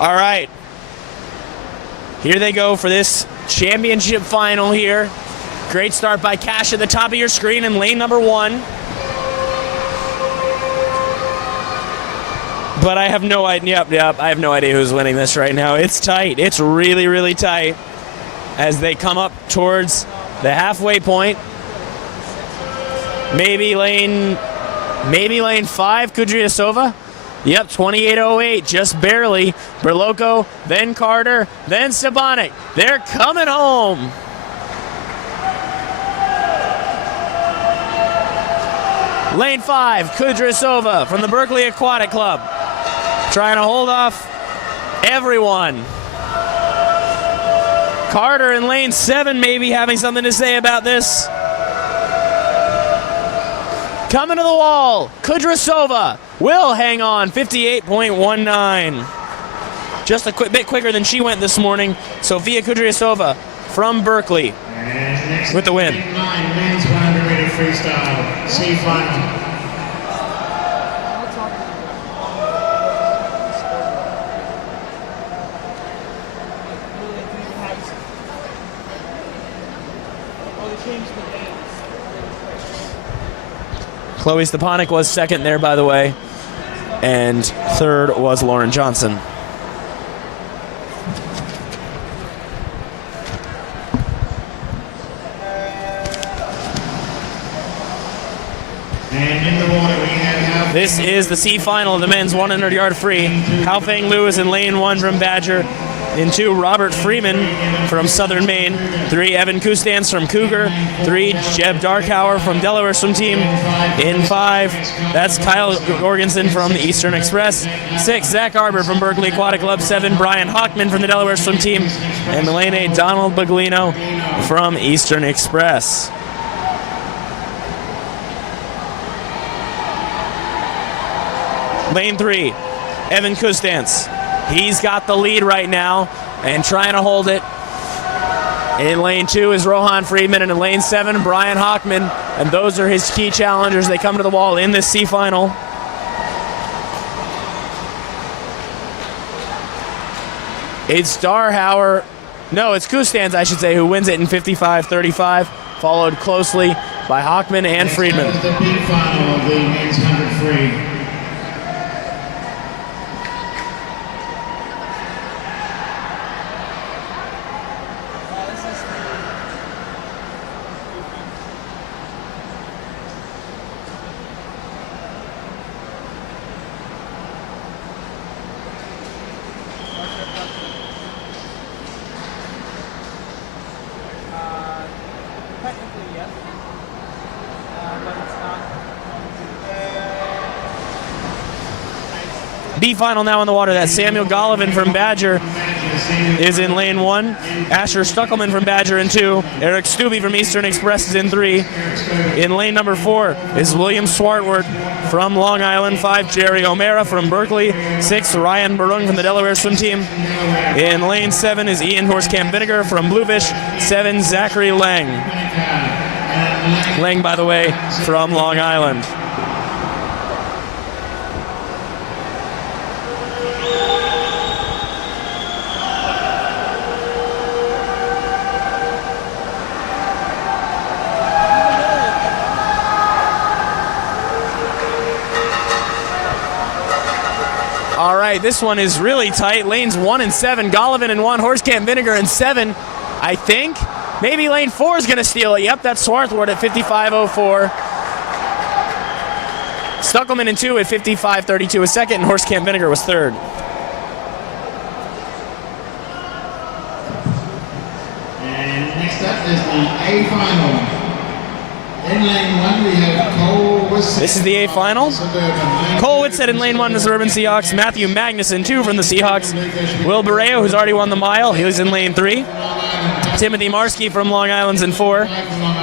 All right. Here they go for this championship final here. Great start by Cash at the top of your screen in lane number 1. But I have no idea. Yep, I have no idea who's winning this right now. It's tight. It's really, really tight as they come up towards the halfway point. Maybe lane 5, Kudrasova. Yep, 28.08, just barely. Berloco, then Carter, then Stabanik. They're coming home. Lane 5, Kudrasova from the Berkeley Aquatic Club. Trying to hold off everyone. Carter in lane 7 maybe having something to say about this. Coming to the wall, Kudrasova will hang on, 58.19. Just a bit quicker than she went this morning. Sofia Kudrasova from Berkeley with the win. Men's 100-meter freestyle, C final. Chloe Stabanik was second there, by the way, and third was Lauren Johnson. And in the water we have This is the C final of the men's 100-yard free. Haofeng Lewis in lane 1 from Badger. In 2, Robert Freeman from Southern Maine. 3, Evan Kustans from Cougar. 3, Jeb Darkhauer from Delaware Swim Team. In 5, that's Kyle Jorgensen from the Eastern Express. 6, Zach Arbor from Berkeley Aquatic Club. 7, Brian Hockman from the Delaware Swim Team. And lane 8, Donald Baglino from Eastern Express. Lane 3, Evan Kustans. He's got the lead right now and trying to hold it. In lane 2 is Rohan Friedman, and in lane 7, Brian Hockman. And those are his key challengers. They come to the wall in this C final. It's Darhauer, no, it's Kustans, I should say, who wins it in 55.35, followed closely by Hockman and Friedman. the big final of the men's 100 free. Technically, yes. But it's not. B final now in the water. That's Samuel Golovin from Badger is in lane 1. Asher Stuckelman from Badger in 2. Eric Stubbe from Eastern Express is in 3. In lane number 4 is William Swartward from Long Island. 5, Jerry O'Mara from Berkeley. 6, Ryan Barung from the Delaware Swim Team. In lane 7 is Ian Horskamp Vinegar from Bluefish. 7, Zachary Lang. Lang, by the way, from Long Island. All right, right, this one is really tight. Lanes 1 and 7, Golovin in 1, Horsecamp Vinegar in 7, I think. Maybe lane 4 is going to steal it. Yep, that's Swarthward at 55.04. Stuckelman in 2 at 55.32 a second, and Horsecamp Vinegar was third. And next up is the A final. In lane 1 we have Cole Whitsett. This is the A final. Cole Whitsett in lane 1 for the Suburban Seahawks. Matthew Magnuson, 2 from the Seahawks. Will Barreo, who's already won the mile, he was in lane 3. Timothy Marski from Long Island's in 4.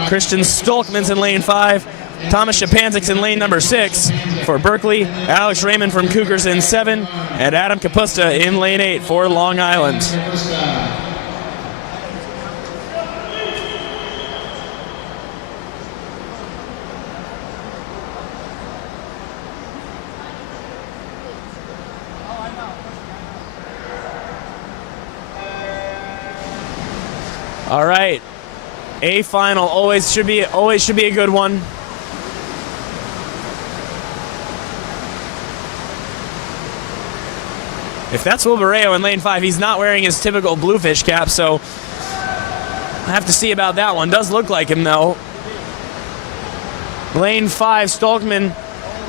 Christian Stolkman's in lane 5. Thomas Shapanzik's in lane number 6 for Berkeley. Alex Raymond from Cougars in 7. And Adam Kapusta in lane 8 for Long Island. All right, A final always should be a good one. If that's Will Barreo in lane 5, he's not wearing his typical bluefish cap, so I have to see about that one. Does look like him though. Lane 5, Stolkman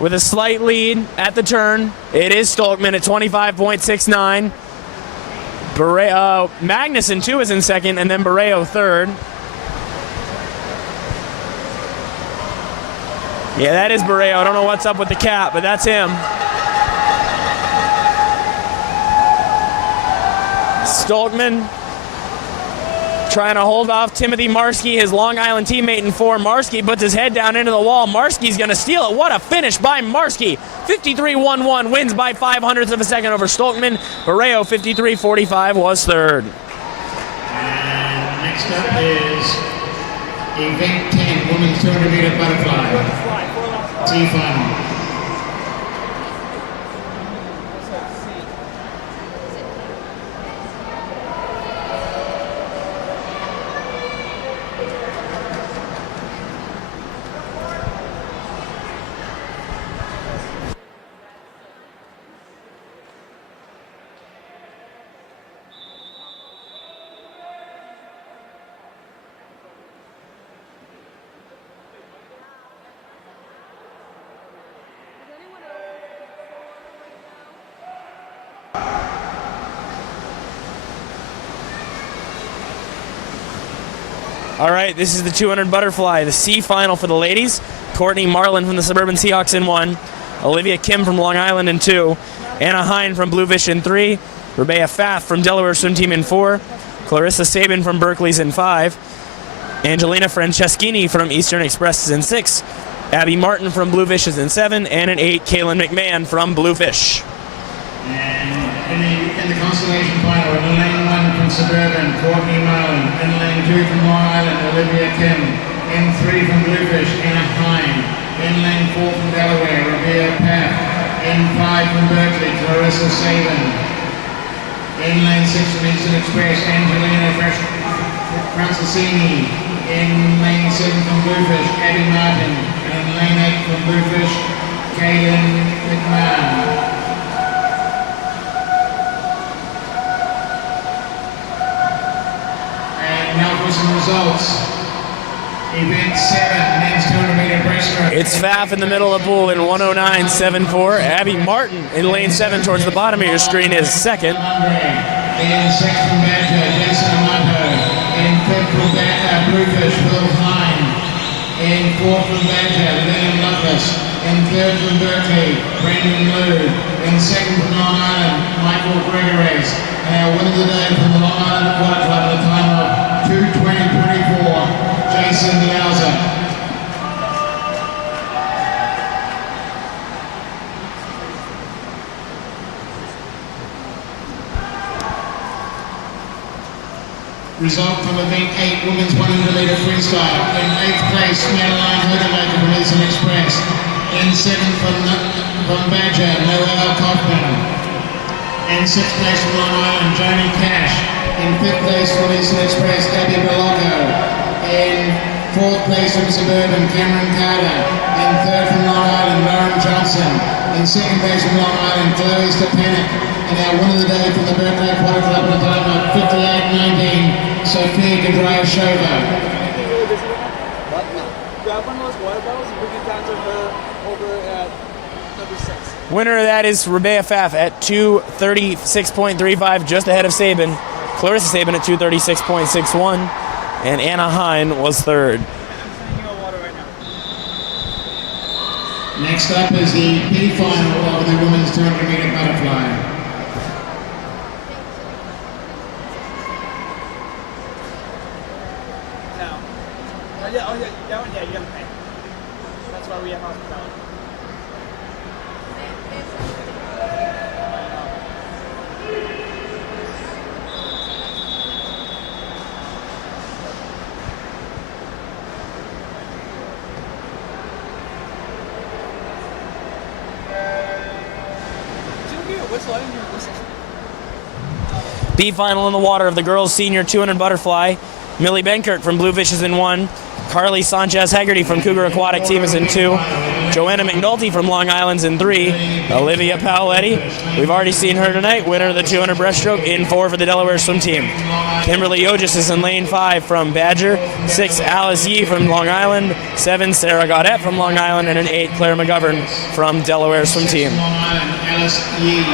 with a slight lead at the turn. It is Stolkman at 25.69. Magnuson, too, is in second, and then Barreo third. Yeah, that is Barreo. I don't know what's up with the cap, but that's him. Stolkman trying to hold off Timothy Marski, his Long Island teammate in 4. Marski puts his head down into the wall. Marski's going to steal it. What a finish by Marski. 53.11 wins by 0.05 of a second over Stolkman. Barreo 53.45 was third. And next up is event 10, women's 200 meter butterfly. T final. All right, this is the 200 butterfly, the C final for the ladies. Courtney Marlin from the Suburban Seahawks in 1. Olivia Kim from Long Island in 2. Anna Hine from Bluefish in 3. Rebecca Pfaff from Delaware Swim Team in 4. Clarissa Sabin from Berkeley's in 5. Angelina Franceschini from Eastern Express is in 6. Abby Martin from Bluefish is in 7. And in 8, Kaylin McMahon from Bluefish. And in the consolation final, in lane 1 from Suburban, Courtney Marlin. In lane 2 from Long Island, Olivia Kim. In 3 from Bluefish, Anna Hine. In lane 4 from Delaware, Rebecca Pfaff. In 5 from Berkeley, Clarissa Sabin. In lane 6 from Eastern Express, Angelina Franceschini. In lane 7 from Bluefish, Abby Martin. And in lane 8 from Bluefish, Kaylin McMahon. Now for some results. Event 7, men's 200 meter breaststroke. It's Pfaff in the middle of the pool in 109.74. Abby Martin in lane 7 towards the bottom of your screen is second. In 6th from Badger, Jason Amato. In 5th from Bluefish, Will Hine. In 4th from Badger, Liam Lucas. In 3rd from Berkeley, Brendan Liu. In 2nd from Long Island, Michael Gregores. And our winner today from the Long Island Aquatic Club at the time of 2:20.24, Jason Yowza. Result from event 8, women's 100 meter freestyle. In 8th place, Madeline Hodemaker from Eastern Express. In 7th from Badger, Noelle Kaufman. In 6th place from Long Island, Joni Cash. In 5th place from Eastern Express, Abby Belloco. In 4th place from Suburban, Cameron Carter. In 3rd from Long Island, Lauren Johnson. In 2nd place from Long Island, Chloe Stepanek. and our winner of the day from the BAC Aquatic Club at the time of 58.19, Sophia Gadrayashova. Grab one of those water bottles and we can counter her over at number 6. Winner of that is Rebea Pfaff at 2:36.35, just ahead of Sabin. Clarissa Sabin at 2:36.61, and Anna Hine was third. Next up is the B final of the women's 200 meter butterfly. Now. Oh yeah, that one, yeah, you have to pay. That's why we have hospitality. B final in the water of the girls' senior 200 butterfly. Millie Benkert from Bluefish is in 1. Carly Sanchez Haggerty from Cougar Aquatic Team is in 2. Joanna McNulty from Long Island's in 3. Olivia Paoletti, we've already seen her tonight, winner of the 200 breaststroke, in 4 for the Delaware swim team. Kimberly Yogis is in lane 5 from Badger. 6, Alice Yee from Long Island. 7, Sarah Gaudette from Long Island. And an 8, Claire McGovern from Delaware swim team. Long Island, Alice Yee.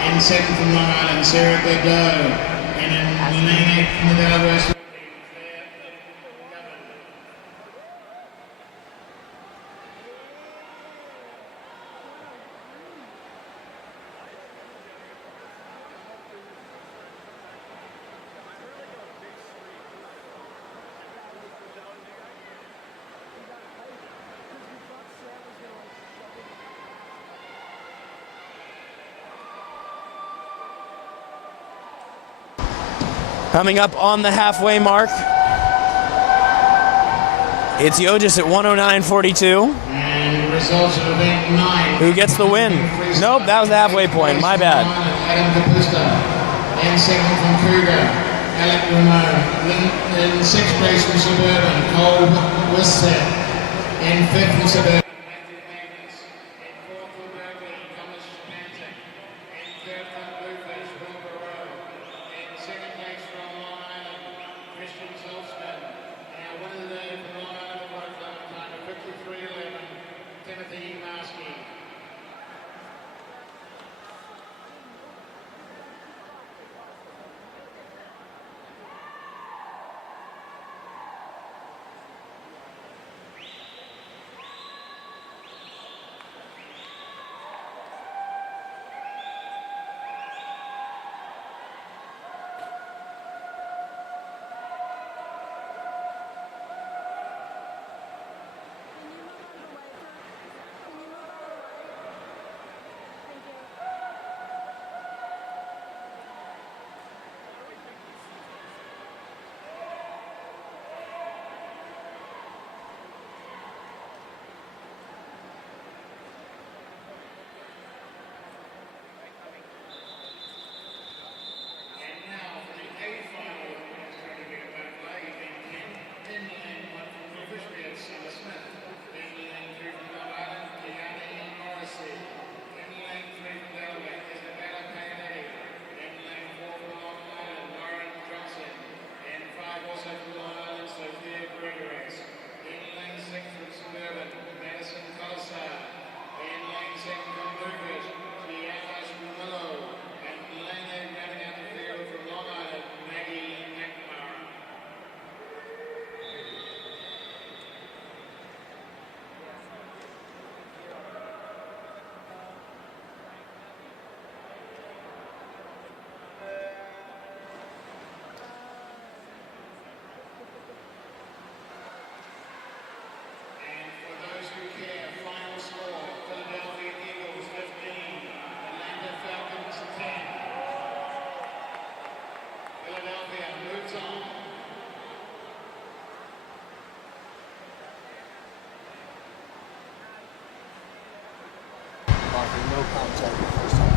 And 7 from Long Island, Sarah Gaudette. And in lane 8 from the Delaware swim team. Coming up on the halfway mark, it's Yogis at 109.42. And results of event 9. Who gets the win? Nope, that was the halfway point. My bad. Adam Kapusta. And 2nd from Cougar, Alec Ramon. In 6th place from Suburban, Cole Wisset. And 5th from Suburban. No contact the first time.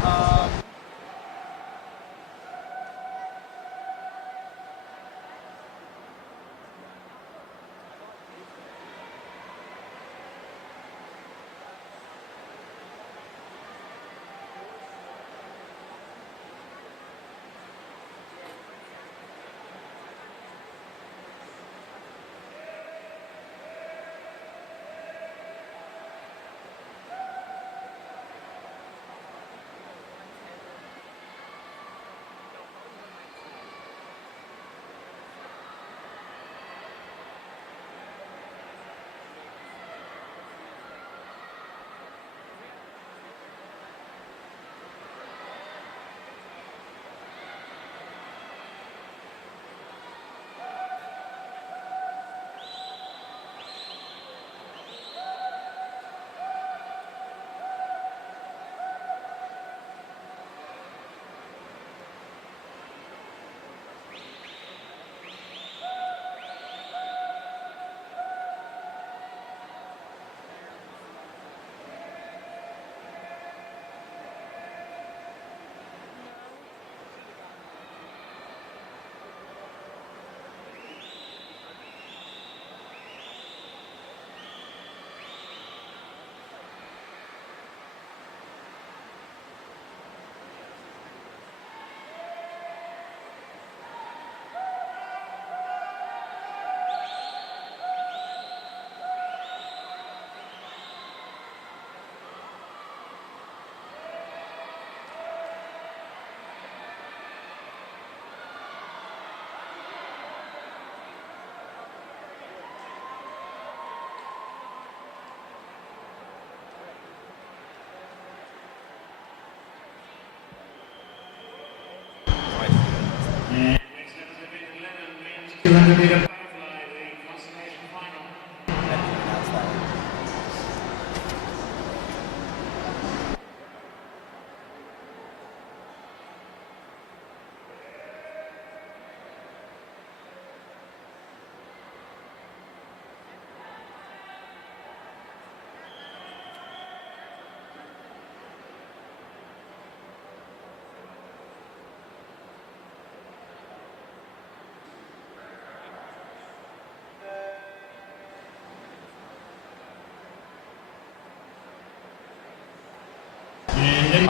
meter butterfly, the consolation final. That's that.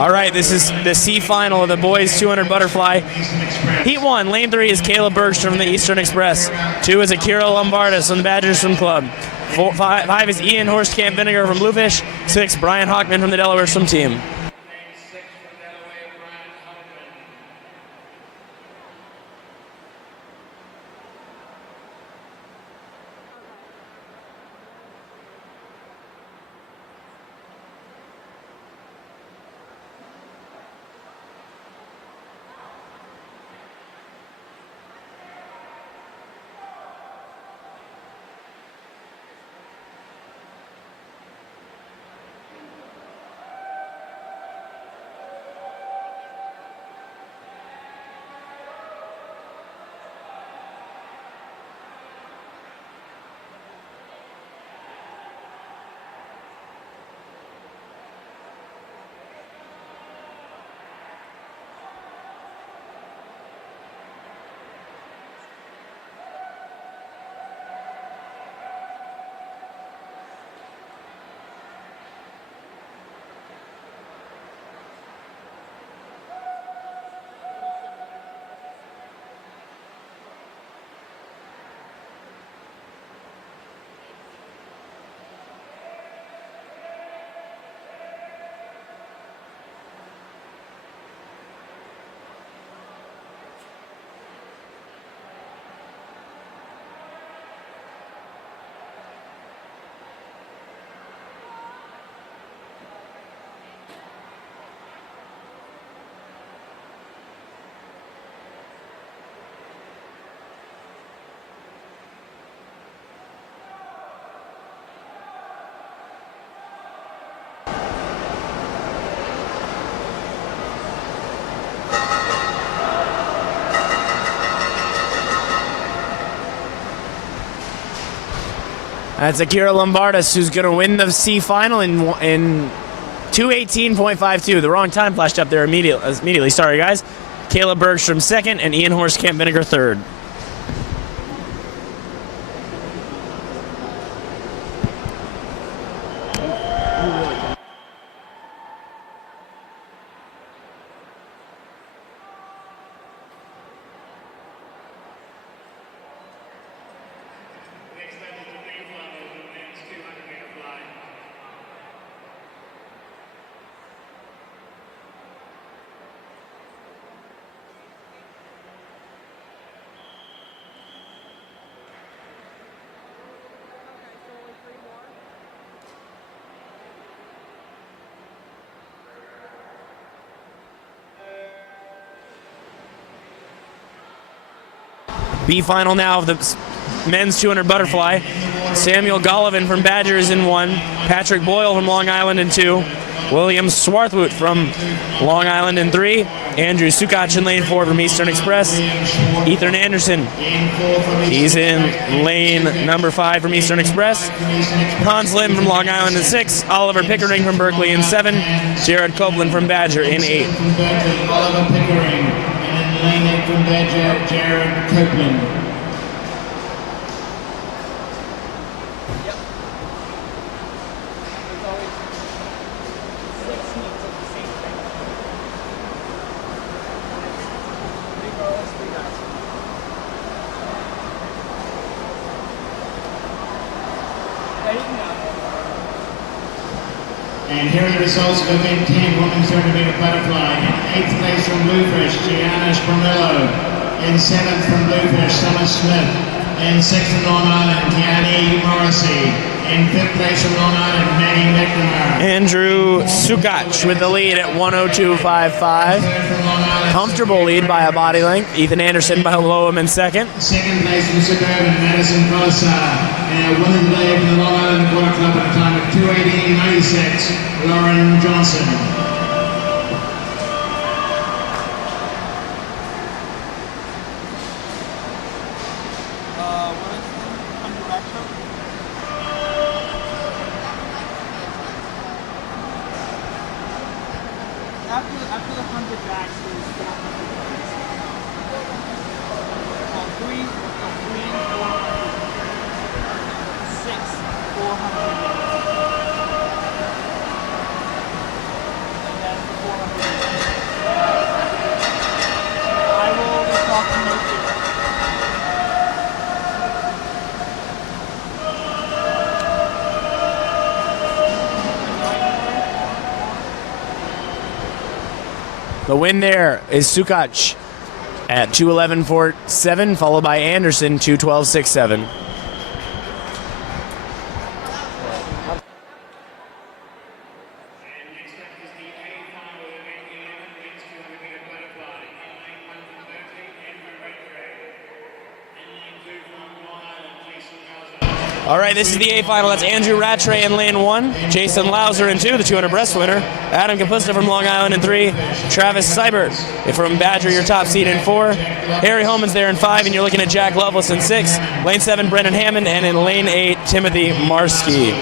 All right, this is the C final of the boys 200 butterfly. Heat 1, lane 3 is Caleb Bergstrom from the Eastern Express. 2 is Akira Lombardis from the Badgers Swim Club. 5 is Ian Horstkamp Vinegar from Bluefish. 6, Brian Hockman from the Delaware Swim Team. That's Akira Lombardis, who's going to win the C final in 2:18.52. The wrong time flashed up there immediately. Sorry, guys. Caleb Bergstrom second, and Ian Horstkamp Vinegar third. B final now of the men's 200 butterfly. Samuel Gollivan from Badgers in 1. Patrick Boyle from Long Island in 2. William Swarthwood from Long Island in 3. Andrew Sukach in lane 4 from Eastern Express. Ethan Anderson, he's in lane number 5 from Eastern Express. Hans Lim from Long Island in 6. Oliver Pickering from Berkeley in 7. Jared Copeland from Badger in 8. Oliver Pickering, and in lane 8 from Badger, Jared Copeland. And here are the results of event 10, women's 200 meter butterfly. In 8th place from Bluefish, Gianna Spronillo. In 7th from Bluefish, Summer Smith. In 6th from Long Island, Kiani Morrissey. In fifth place from Long Island, Maggie McNamara. Andrew Sukac with the lead at 102.55. Third from Long Island. Comfortable lead by a body length. Ethan Anderson below him in second. Second place from Suburban, Madison Colasar. And winning today from the Long Island Quarter Club at a time of 2:18.96, Lauren Johnson. What is the 100 backstroke? After the 100 backs, there's 400 backs. 3 and 400. 6, 400 backs. And then 400 backs. I will be talking with you. The win there is Sukac at 2:11.47, followed by Anderson 2:12.67. All right, this is the A final. That's Andrew Rattray in lane 1, Jason Lauser in 2, the 200 breast winner, Adam Kapusta from Long Island in 3, Travis Seibert from Badger, your top seed in 4, Harry Holman's there in 5, and you're looking at Jack Loveless in 6, lane 7, Brendan Hammond, and in lane 8, Timothy Marski.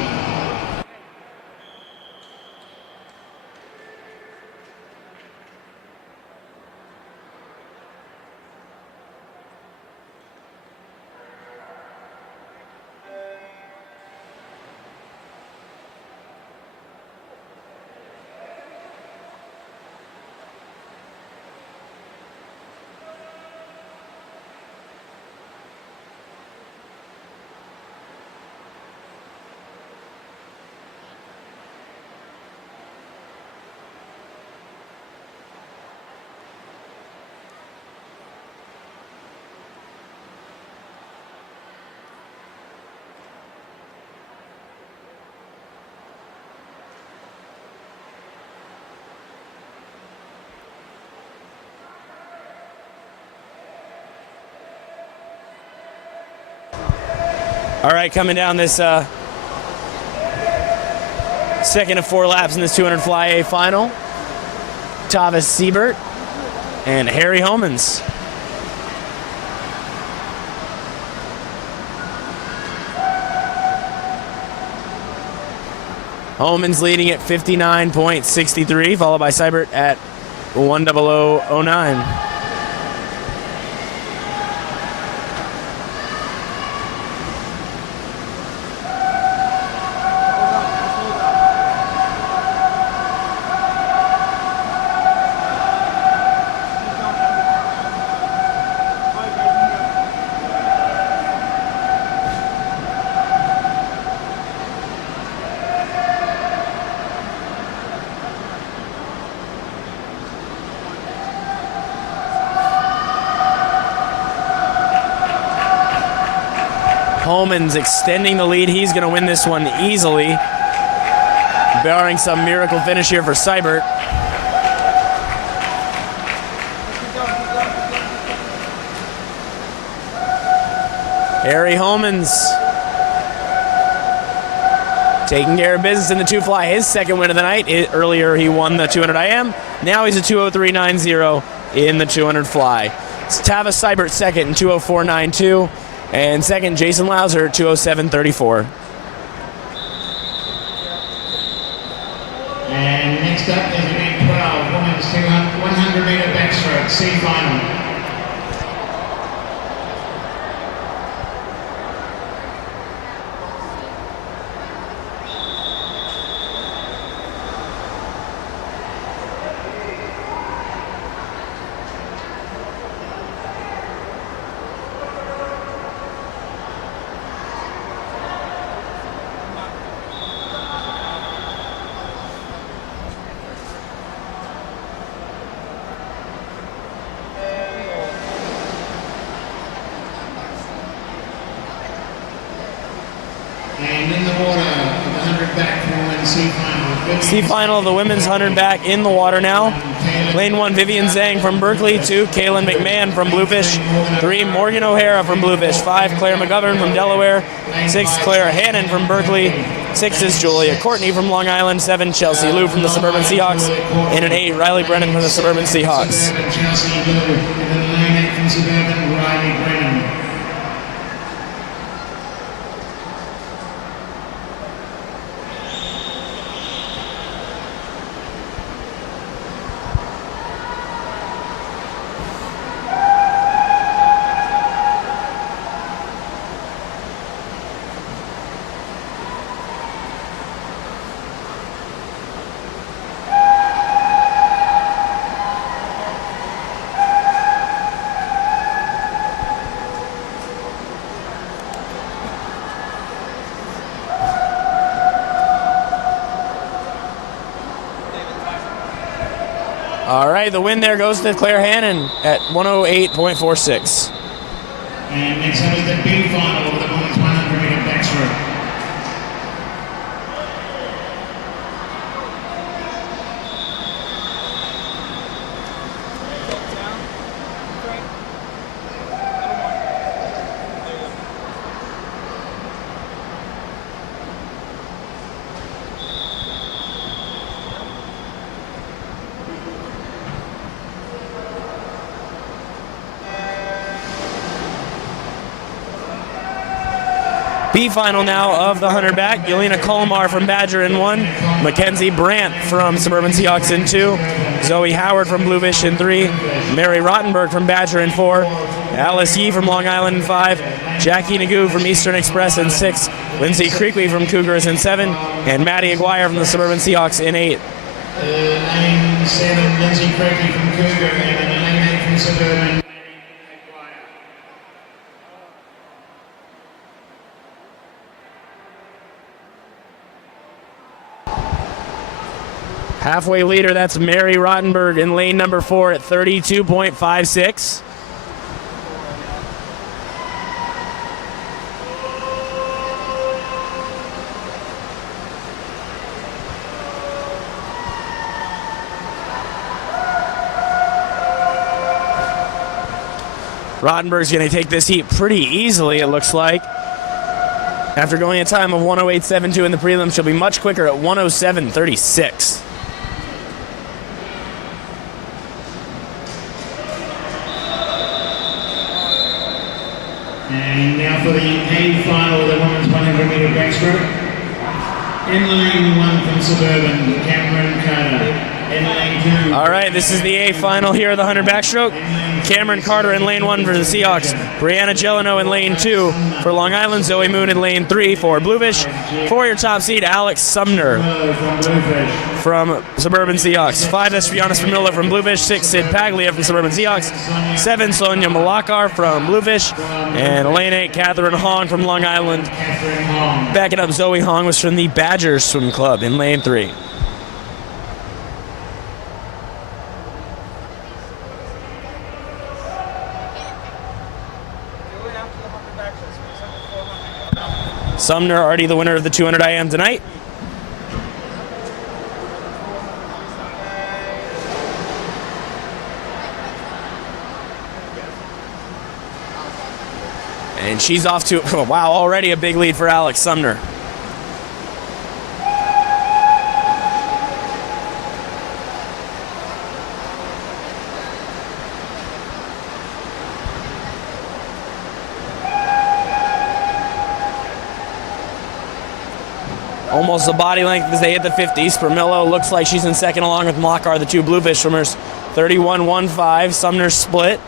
All right, coming down this second of 4 laps in this 200 fly A final, Travis Seibert and Harry Homans. Homans leading at 59.63, followed by Seibert at 100.09. Homans extending the lead. He's going to win this one easily, barring some miracle finish here for Seibert. Harry Homans taking care of business in the 2 fly. His second win of the night. Earlier he won the 200 IM. Now he's a 2:03.90 in the 200 fly. It's Travis Seibert second in 2:04.92. And second, Jason Lauser, 2:07.34. And next up is event 12, women's 100-meter backstroke, C final. And in the water, the 100 back for women's C final. C final of the women's 100 back in the water now. Lane 1, Vivian Zhang from Berkeley. 2, Kaylin McMahon from Bluefish. 3, Morgan O'Hara from Bluefish. 5, Claire McGovern from Delaware. 6, Claire Hannon from Berkeley. 6 is Julia Courtney from Long Island. 7, Chelsea Liu from the Suburban Seahawks. And an 8, Riley Brennan from the Suburban Seahawks. Chelsea Liu, and then lane 8 from Suburban, Riley Brennan. All right, the win there goes to Claire Hannon at 108.46. And next up is the B final of the women's 100 meter backstroke. B final now of the 100 back. Yelena Colomar from Badger in 1. Mackenzie Brandt from Suburban Seahawks in 2. Zoe Howard from Bluefish in 3. Mary Rottenberg from Badger in 4. Alice Yee from Long Island in 5. Jackie Nagu from Eastern Express in 6. Lindsay Creekley from Cougars in 7. And Maddie Aguirre from the Suburban Seahawks in 8. Lane 7, Lindsay Creekley from Cougar, and then lane 8 from Suburban. Halfway leader, that's Mary Rottenberg in lane number 4 at 32.56. Rottenberg's going to take this heat pretty easily, it looks like. After going a time of 108.72 in the prelims, she'll be much quicker at 107.36. And now for the A final of the women's 100 meter backstroke. In lane 1 from Suburban, Cameron Carter. In lane 2. All right, this is the A final here of the 100 backstroke. Cameron Carter in lane 1 for the Seahawks. Brianna Gelano in lane 2 for Long Island. Zoe Moon in lane 3 for Bluefish. For your top seed, Alex Sumner from Suburban Seahawks. 5, Estriana Spamilla from Bluefish. 6, Sid Paglia from Suburban Seahawks. 7, Sonia Malakar from Bluefish. And lane 8, Catherine Hong from Long Island. Backing up, Zoe Hong was from the Badgers Swim Club in lane 3. Sumner already the winner of the 200 IM tonight. And she's off to, oh, wow, already a big lead for Alex Sumner. Almost a body length as they hit the 50s. Spramillo looks like she's in second along with Mockar, the two Bluefish swimmers. 31.15, Sumner split.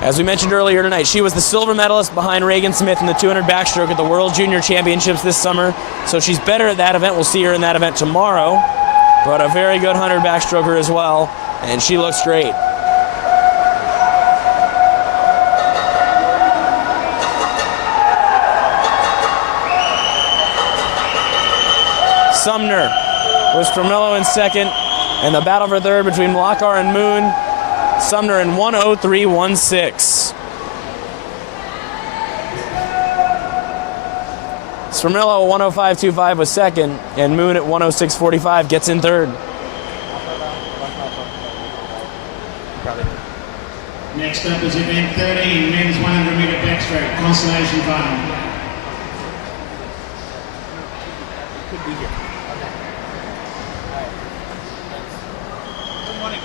As we mentioned earlier tonight, she was the silver medalist behind Reagan Smith in the 200 backstroke at the World Junior Championships this summer. So she's better at that event. We'll see her in that event tomorrow. But a very good 100 backstroker as well. And she looks great. Sumner with Stramillo in second, and the battle for third between Malakar and Moon. Sumner in 103.16. Spermillo at 105.25 was second, and Moon at 106.45 gets in third. Next up is event 13, men's 100 meter backstroke, consolation final. Could be here. Good morning.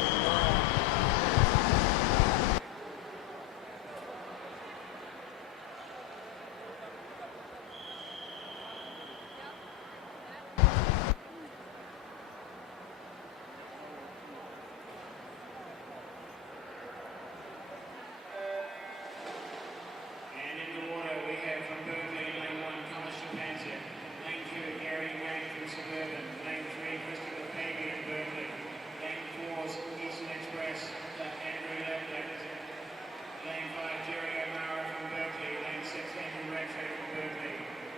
And in the water we have from Berkeley, lane 1, Thomas Shapansik, lane 2, Gary Wang from Suburban, lane 3, Christopher Pavey in Berkeley, lane 4, Eastern Express, Andrew Leclerc, lane 5, Jerry O'Mara from Berkeley, lane 6, Andrew Rattray from Berkeley,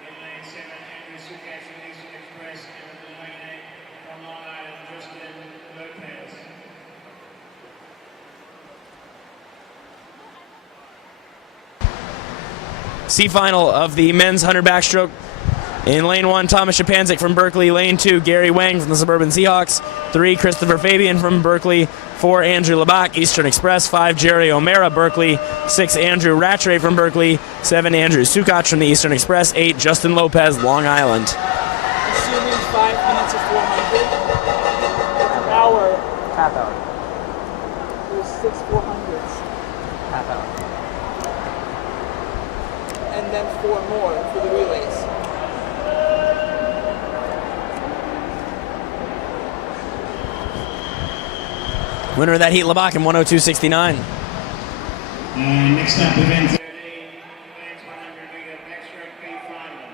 in lane 7, Andrew Sukac from Eastern Express, and in lane 8, from Long Island, Tristan Lopez. C final of the men's 100 backstroke. In lane 1, Thomas Shapansik from Berkeley. Lane 2, Gary Wang from the Suburban Seahawks. 3, Christopher Fabian from Berkeley. 4, Andrew LeBach, Eastern Express. 5, Jerry O'Mara, Berkeley. 6, Andrew Rattray from Berkeley. 7, Andrew Sukac from the Eastern Express. 8, Justin Lopez, Long Island. Assuming 5 minutes of 400, that's an hour. Half hour. There's 6 400s. Half hour. And then 4 more for the relays. Winner of that heat, LeBach in 102.69. And next up, event 13, men's 100 meter backstroke B final.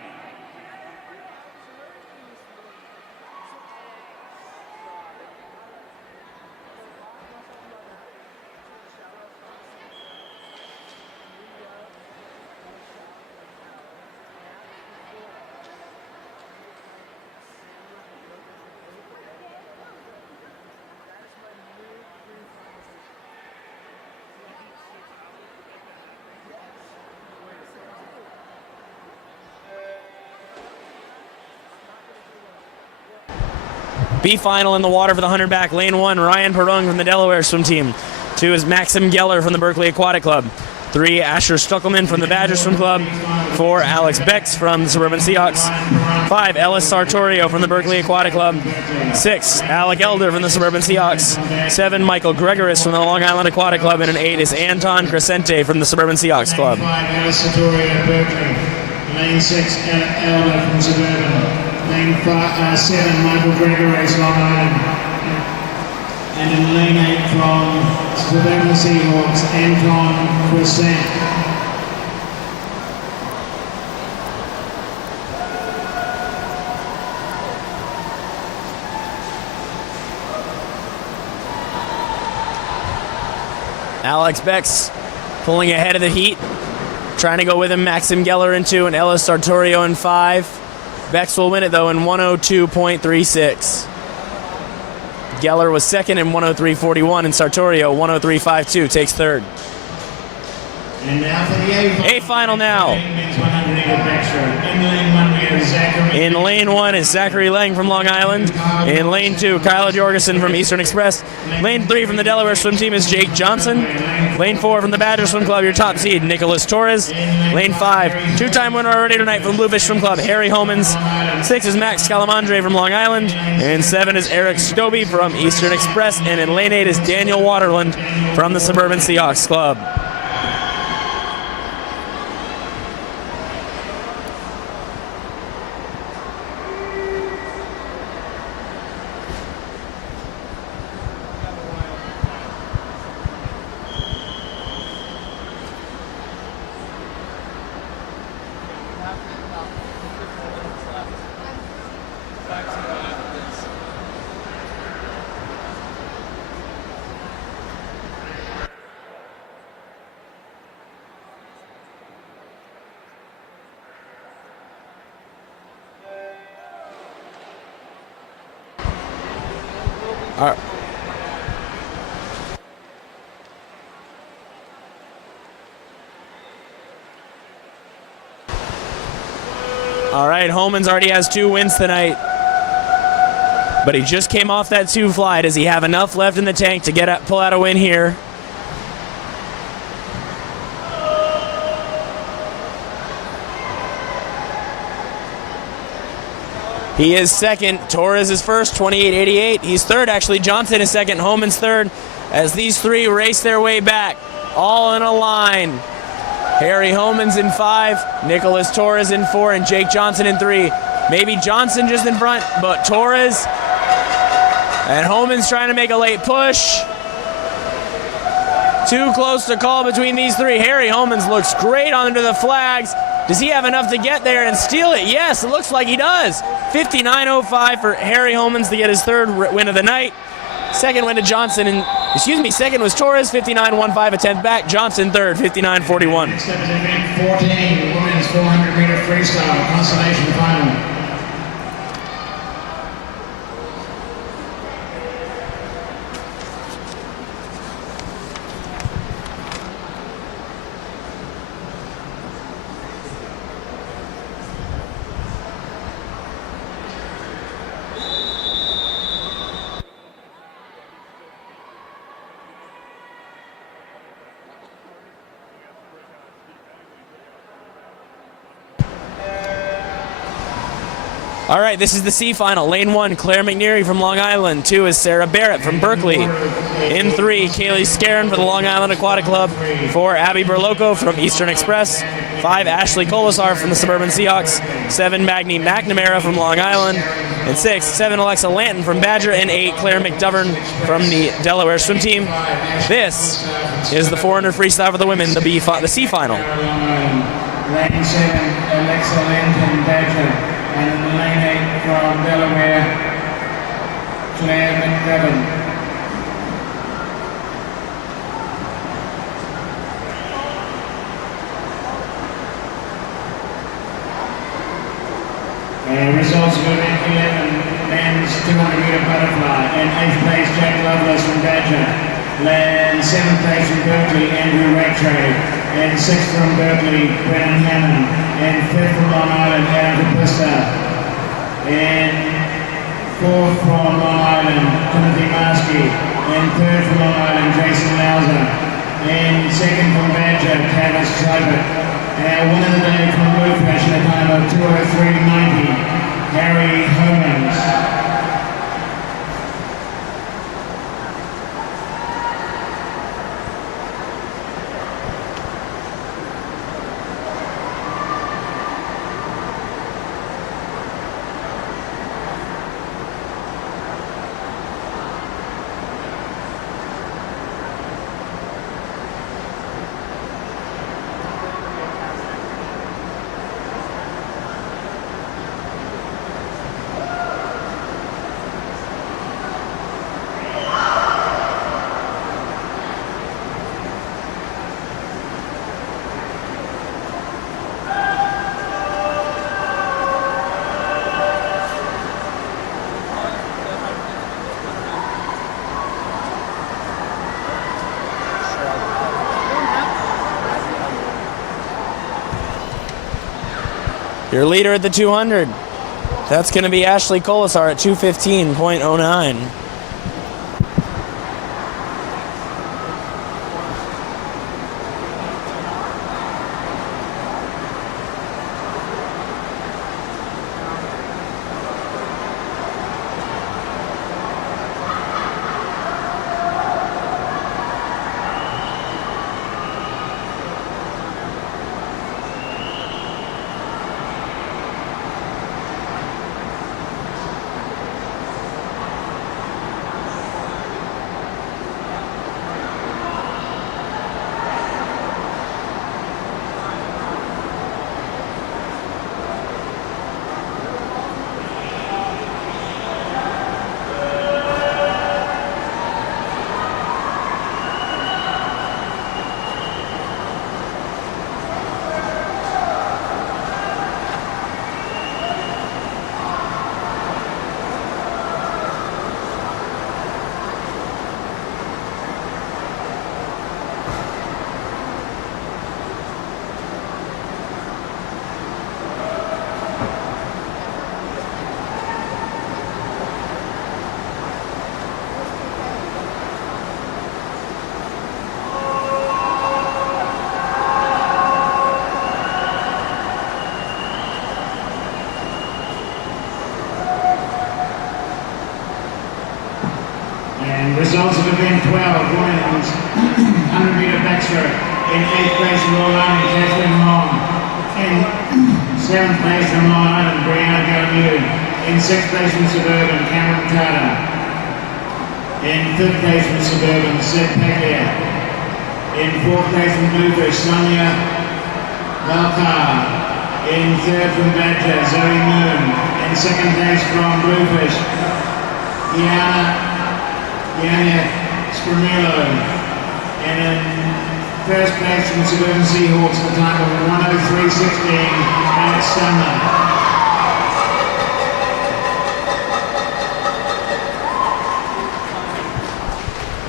B final in the water for the 100 back. Lane 1, Ryan Perung from the Delaware swim team. 2 is Maxim Geller from the Berkeley Aquatic Club. 3, Asher Stuckelman from the Badger Swim Club. 4, Alex Becks from the Suburban Seahawks. 5, Ellis Sartorio from the Berkeley Aquatic Club. 6, Alec Elder from the Suburban Seahawks. 7, Michael Gregoris from the Long Island Aquatic Club. And an 8 is Anton Crescente from the Suburban Seahawks Club. 5, Alice Sartorio, Berkeley. Lane 6, Elder from Suburban. Lane 7, Michael Gregory, Long Island. And in lane 8 from Suburban Seahawks, Anton Crescent. Alex Becks pulling ahead of the heat. Trying to go with him, Maxim Geller in 2 and Ellis Sartorio in 5. Becks will win it, though, in 102.36. Geller was second in 103.41, and Sartorio, 103.52, takes third. And now for the A final now. men's 100 meter backstroke. In lane 1 we have Zachary. In lane 1 is Zachary Lang from Long Island. In lane 2, Kyla Jorgensen from Eastern Express. Lane 3 from the Delaware swim team is Jake Johnson. Lane 4 from the Badger Swim Club, your top seed, Nicholas Torres. Lane 5, two-time winner already tonight from Bluefish Swim Club, Harry Homans. 6 is Max Calamandre from Long Island. And 7 is Eric Stobie from Eastern Express. And in lane 8 is Daniel Waterland from the Suburban Seahawks Club. All right. All right, Homans already has 2 wins tonight. But he just came off that 2 fly. Does he have enough left in the tank to pull out a win here? He is second. Torres is first, 28.88. He's third, actually. Johnson is second. Homans third. As these 3 race their way back, all in a line. Harry Homans in 5, Nicholas Torres in 4, and Jake Johnson in 3. Maybe Johnson just in front, but Torres and Homans trying to make a late push. Too close to call between these 3. Harry Homans looks great under the flags. Does he have enough to get there and steal it? Yes, it looks like he does. 59.05 for Harry Homans to get his 3rd win of the night. Second win to Johnson, second was Torres, 59.15, a 10th back. Johnson third, 59.41. Next up is event 14, women's 400-meter freestyle consolation final. All right, this is the C final. Lane 1, Claire McNeary from Long Island. 2 is Sarah Barrett from Berkeley. In 3, Kaylee Scarin for the Long Island Aquatic Club. 4, Abby Berloco from Eastern Express. 5, Ashley Colasar from the Suburban Seahawks. 7, Magni McNamara from Long Island. And 6, 7, Alexa Lanton from Badger. And 8, Claire McDovern from the Delaware swim team. This is the 400 freestyle for the women, the C final. Lane 7, Alexa Lanton, Badger. And in lane 8 from Delaware, Claire McDovern. Results of event 11, men's 200-meter butterfly. In 8th place, Jack Lovelace from Badger. In 7th place from Berkeley, Andrew Rattray. In 6th from Berkeley, Brennan Hammond. In 5th from Long Island, Adam Capista. In 4th from Long Island, Timothy Marsky. In 3rd from Long Island, Jason Lauser. In 2nd from Badger, Travis Schleipert. Winner of the day from Blue Fresh at a time of 2:03.90, Harry Homans. Your leader at the 200. That's going to be Ashley Colasar at 2:15.09. results of event 12, women's 100-meter backstroke. In 8th place from Long Island, Kathleen Long. In 7th place from Long Island, Brianna Galamune. In 6th place from Suburban, Cameron Carter. In 5th place from Suburban, Sid Paglia. In 4th place from Bluefish, Sonia Valkar. In 3rd from Badger, Zoe Moon. In 2nd place from Bluefish, Yana Scramillo. And in 1st place from Suburban Seahawks at the time of 1:03.16, Alex Stumler.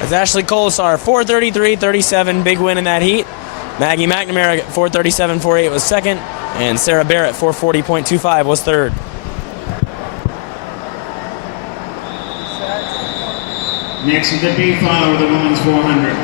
As Ashley Colasar, 4:33.37, big win in that heat. Maggie McNamara at 4:37.48 was second, and Sarah Barrett 4:40.25 was third. Next is the B final of the women's 400.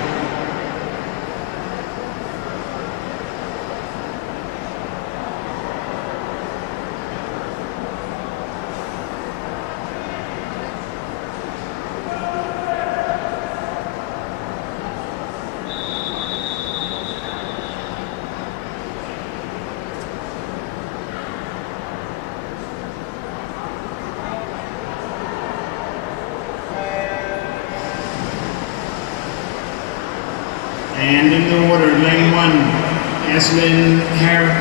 And in the order, lane 1, Eslyn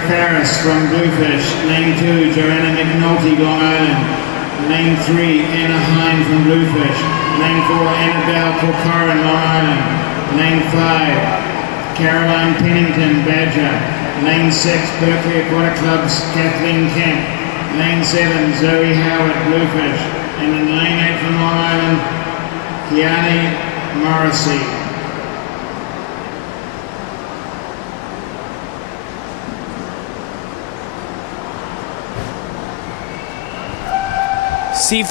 Farris from Bluefish. Lane 2, Joanna McNulty, Long Island. Lane 3, Anna Hine from Bluefish. Lane 4, Annabelle Corcoran, Long Island. Lane 5, Caroline Pennington, Badger. Lane 6, Berkeley Aquatic Club's Kathleen Kemp. Lane 7, Zoe Howard, Bluefish. And in lane 8 from Long Island, Kiani Morrissey. B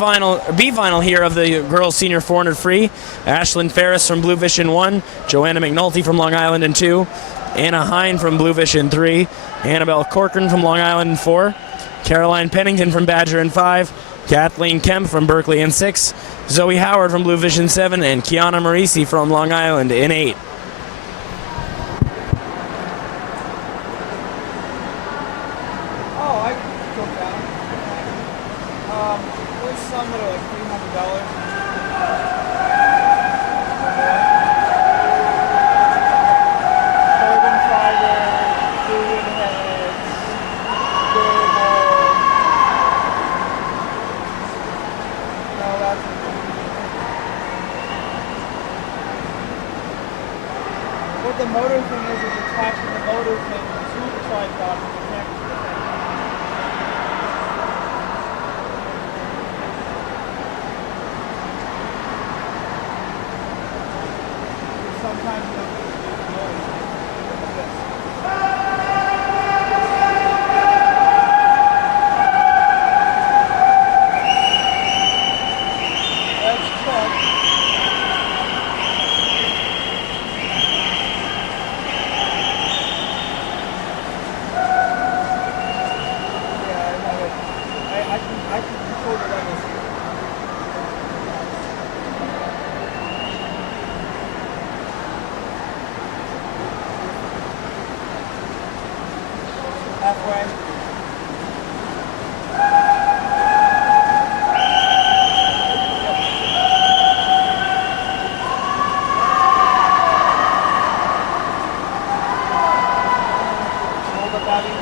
final here of the girls senior 400 free. Ashlyn Ferris from Bluefish in 1, Joanna McNulty from Long Island in 2, Anna Hine from Bluefish in 3, Annabelle Corcoran from Long Island in 4, Caroline Pennington from Badger in 5, Kathleen Kemp from Berkeley in 6, Zoe Howard from Bluefish in 7, and Kiana Marisi from Long Island in 8. Oh, I can go down. There's some that are like $300. Carbon fiber, fluid heads, durable. No, that's what the motor thing is attaching the motor thing to the tripod to connect to the thing. Sometimes you don't get this noise. Like this. That's Chuck. Yeah, I have it. I can record it on this. Halfway. Hold up, Abby.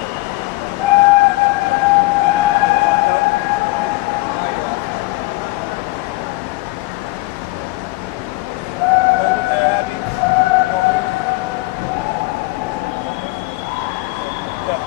Nope. Now you're off. Hold it there, Abby. Don't move. Yep.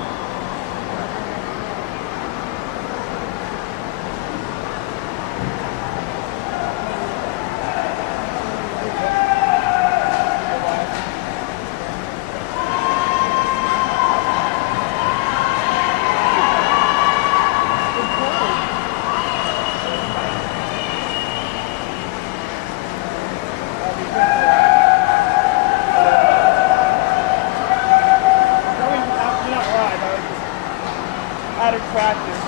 Out of practice.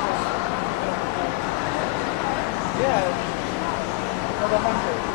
Yeah. For the 100.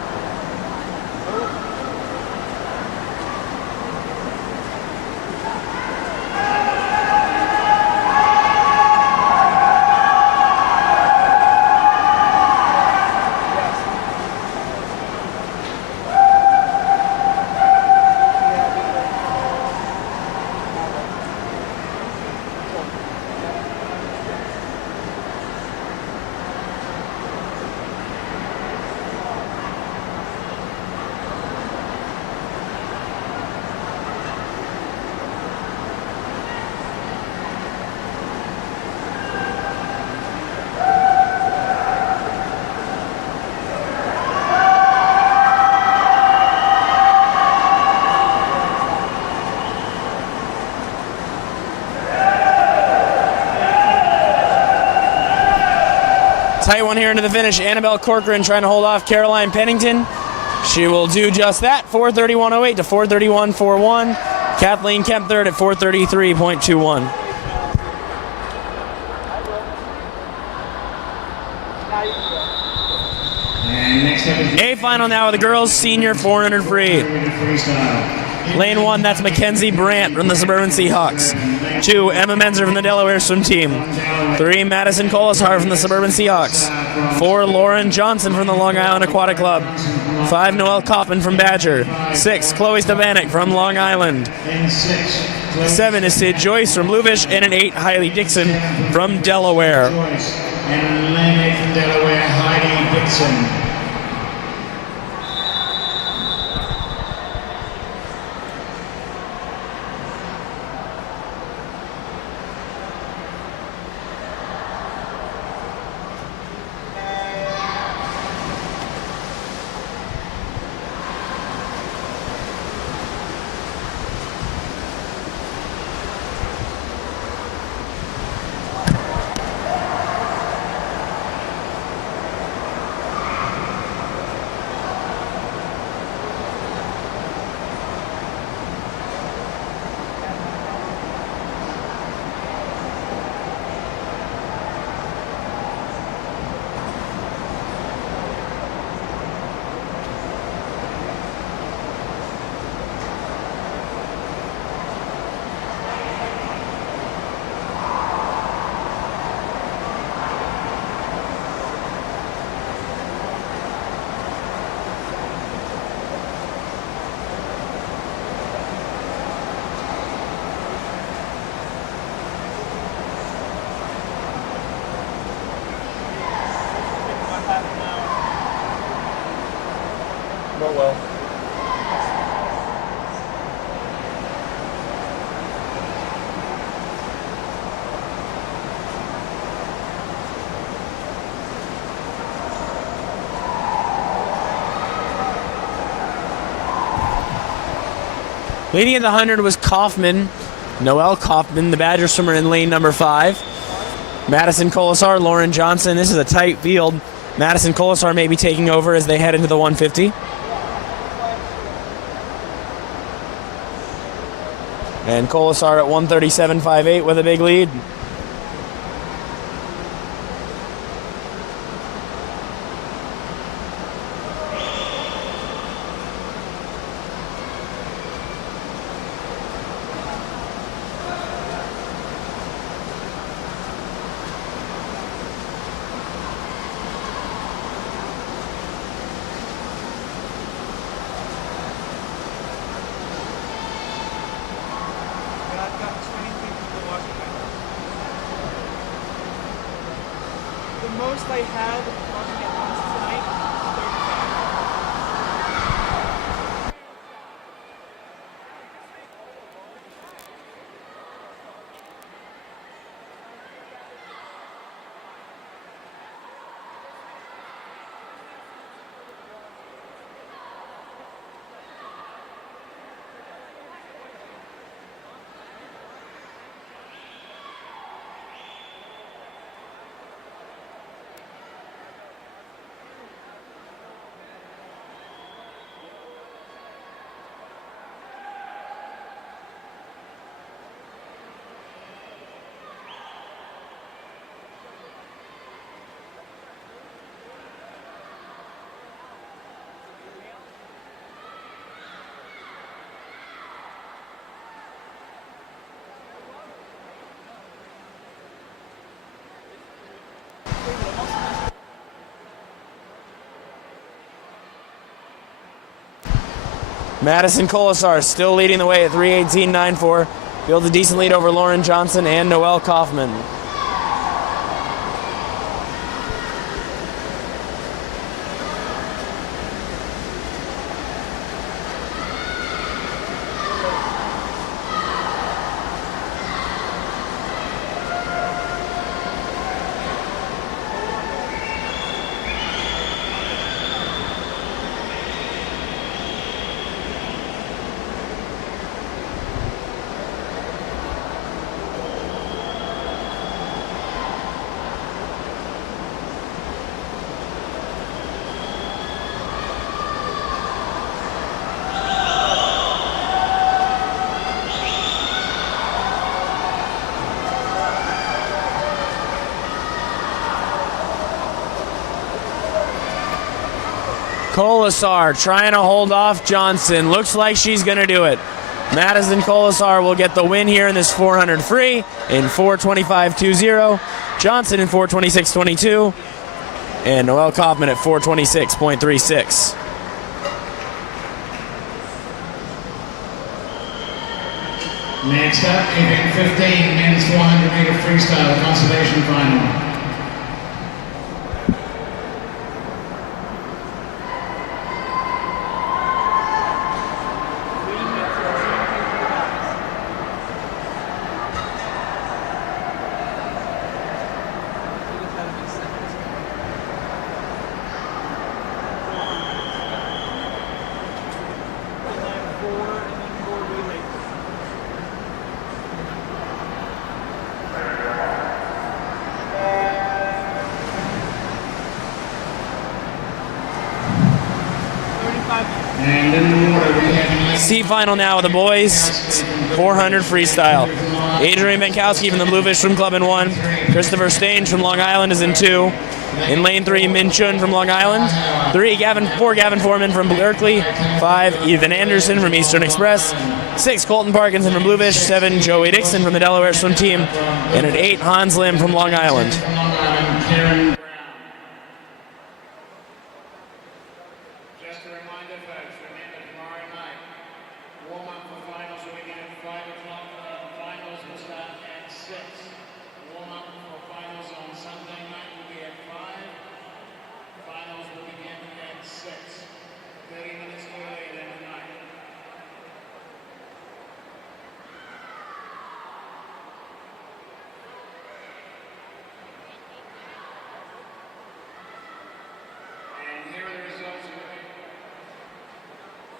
Tight one here into the finish. Annabelle Corcoran trying to hold off Caroline Pennington. She will do just that. 4:31.08 to 4:31.41. Kathleen Kemp third at 4:33.21. And next up is A final now with the girls senior 400 free. freestyle. Lane 1, that's Mackenzie Brandt from the Suburban Seahawks. 2, Emma Menzer from the Delaware swim team. 3, Madison Colasar from the Suburban Seahawks. 4, Lauren Johnson from the Long Island Aquatic Club. 5, Noelle Kaufman from Badger. 6, Chloe Stavanik from Long Island. And 6, 7 is Sid Joyce from Bluefish, and an 8, Hailey Dixon from Delaware. Joyce. And lane 8 from Delaware, Heidi Dixon. Not well. Leading at the 100 was Kaufman, Noelle Kaufman, the Badger swimmer in lane number 5. Madison Colasar, Lauren Johnson. This is a tight field. Madison Colasar may be taking over as they head into the 150. And Colasar at 137.58 with a big lead. The most I had watching it once tonight, 35. Madison Colasar still leading the way at 3:18.94. Builds a decent lead over Lauren Johnson and Noelle Kaufman. Colasar trying to hold off Johnson. Looks like she's going to do it. Madison Colasar will get the win here in this 400 free in 4:25.20. Johnson in 4:26.22. And Noelle Kaufman at 4:26.36. Next up, event 15, men's 400 meter freestyle consolation final. And in the water, we have C final now with the boys. 400 freestyle. Adrian Benkowski from the Bluefish Swim Club in 1. Christopher Stange from Long Island is in 2. In lane 3, Min Chun from Long Island. 4, Gavin Foreman from Berkeley. 5, Ethan Anderson from Eastern Express. 6, Colton Parkinson from Bluefish. 7, Joey Dixon from the Delaware Swim Team. And at 8, Hans Lim from Long Island. Karen. Just a reminder, folks, remember tomorrow night, warm up for finals will begin at 5 o'clock. Finals will start at 6. Warm up for finals on Sunday night will be at 5. Finals will begin at 6. 30 minutes earlier than tonight. And here are the results.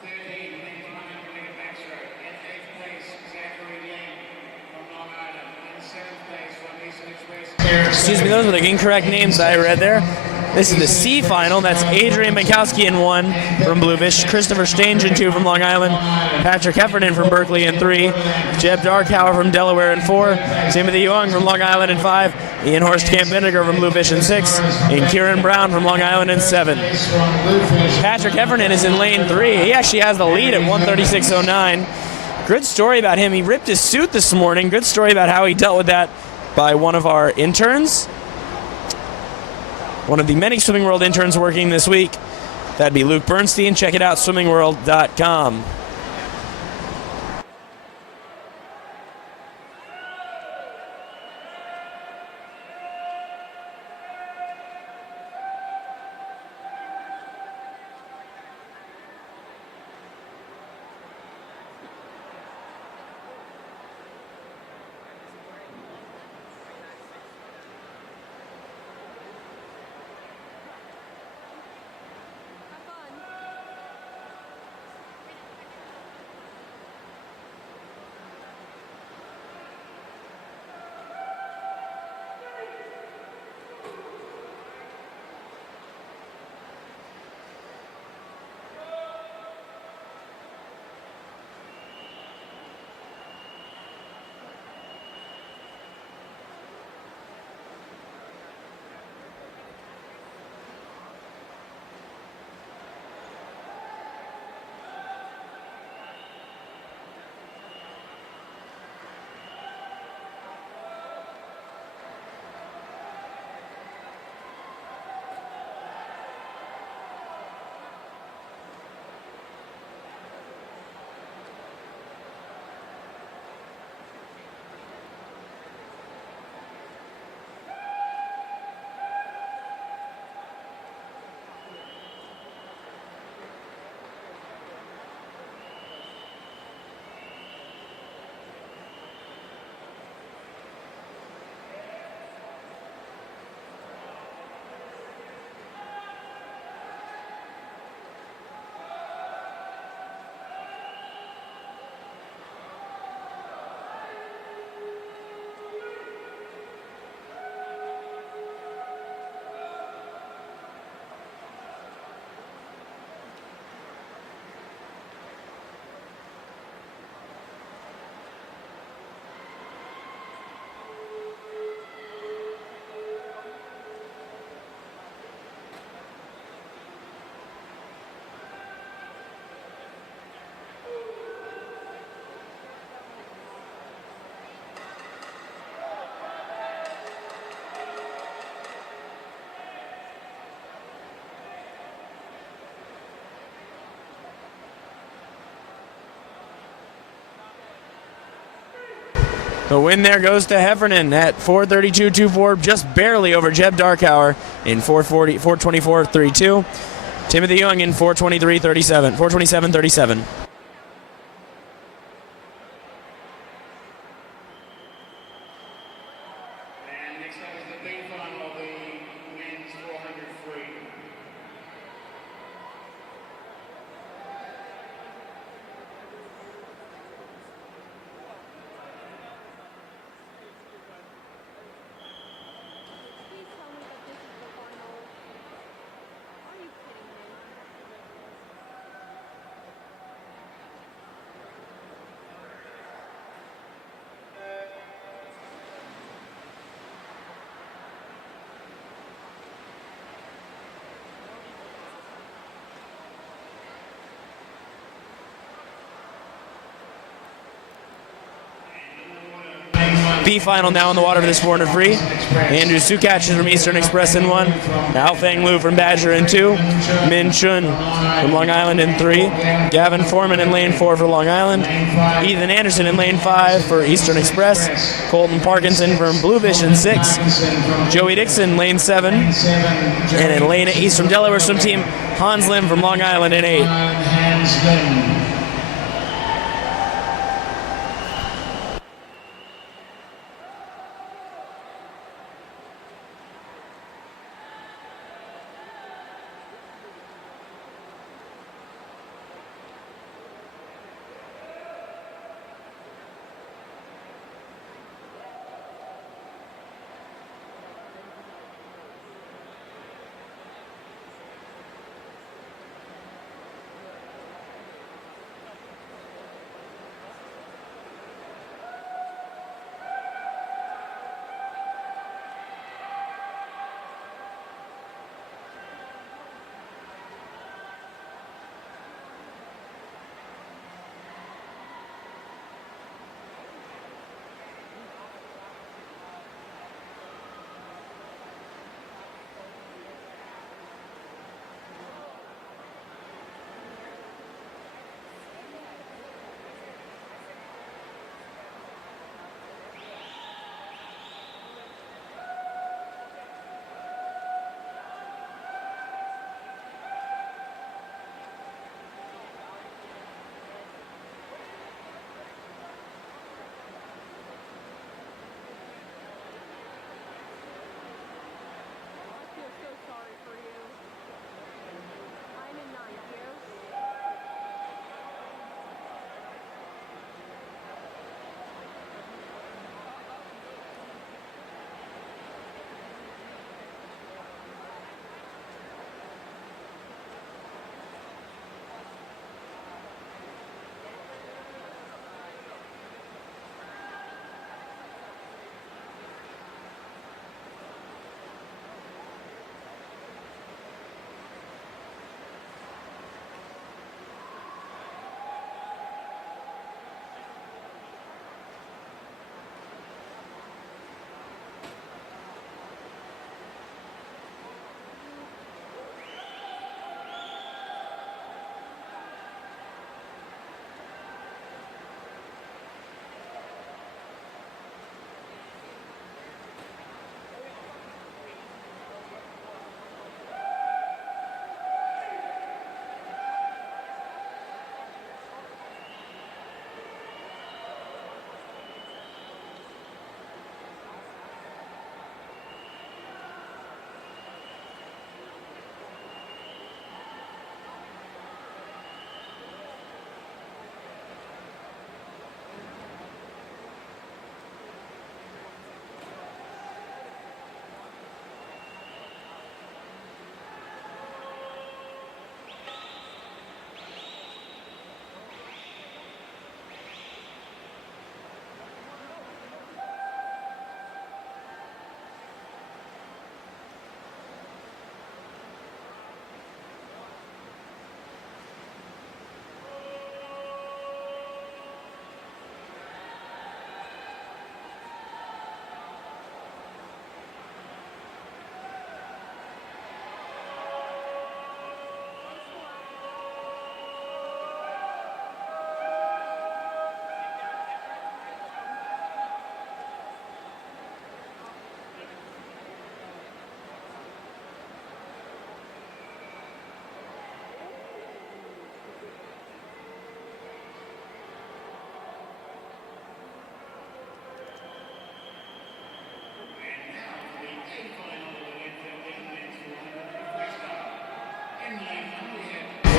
13, men's 100 meter backstroke. In 8th place, Zachary Lane from Long Island. In 7th place, from Eastern Express. Excuse me, those were the incorrect names I read there. This is the C final. That's Adrian Benkowski in 1 from Bluefish, Christopher Stange in 2 from Long Island, Patrick Heffernan from Berkeley in 3, Jeb Darkauer from Delaware in 4, Timothy Young from Long Island in 5, Ian Horst Camp Vinegar from Bluefish in 6, and Kieran Brown from Long Island in 7. Patrick Heffernan is in lane 3. He actually has the lead at 1:36.09. Good story about him. He ripped his suit this morning. Good story about how he dealt with that by one of our interns. One of the many Swimming World interns working this week. That'd be Luke Bernstein. Check it out, swimmingworld.com. The win there goes to Heffernan at 4:32.24, just barely over Jeb Darkauer in 4:24.32. Timothy Young in 4:27.37. And next up is the big final of the men's 400 free. Please tell me that this is the final. Are you kidding me? B final now in the water for this 400 free. Andrew Sukach is from Eastern Express in 1. Al Feng Lu from Badger in 2. Min Chun from Long Island in 3. Gavin Foreman in lane 4 for Long Island. Ethan Anderson in lane 5 for Eastern Express. Colton Parkinson from Bluefish in 6. Joey Dixon lane 7. And in lane 8 from Delaware swim team, Hans Lim from Long Island in 8. Hans Lim.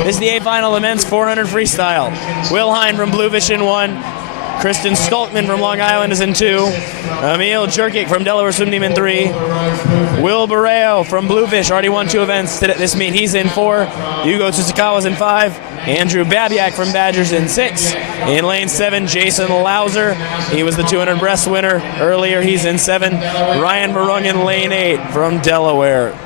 This is the A final of men's 400 freestyle. Will Hine from Bluefish in 1. Kristen Stoltman from Long Island is in 2. Emil Jerkic from Delaware Swim Team in 3. Will Barreo from Bluefish already won 2 events today, this meet. He's in 4. Hugo Tsukawa's in 5. Andrew Babiak from Badgers in 6. In lane 7, Jason Lauser. He was the 200 breast winner earlier. He's in 7. Ryan Marung in lane 8 from Delaware.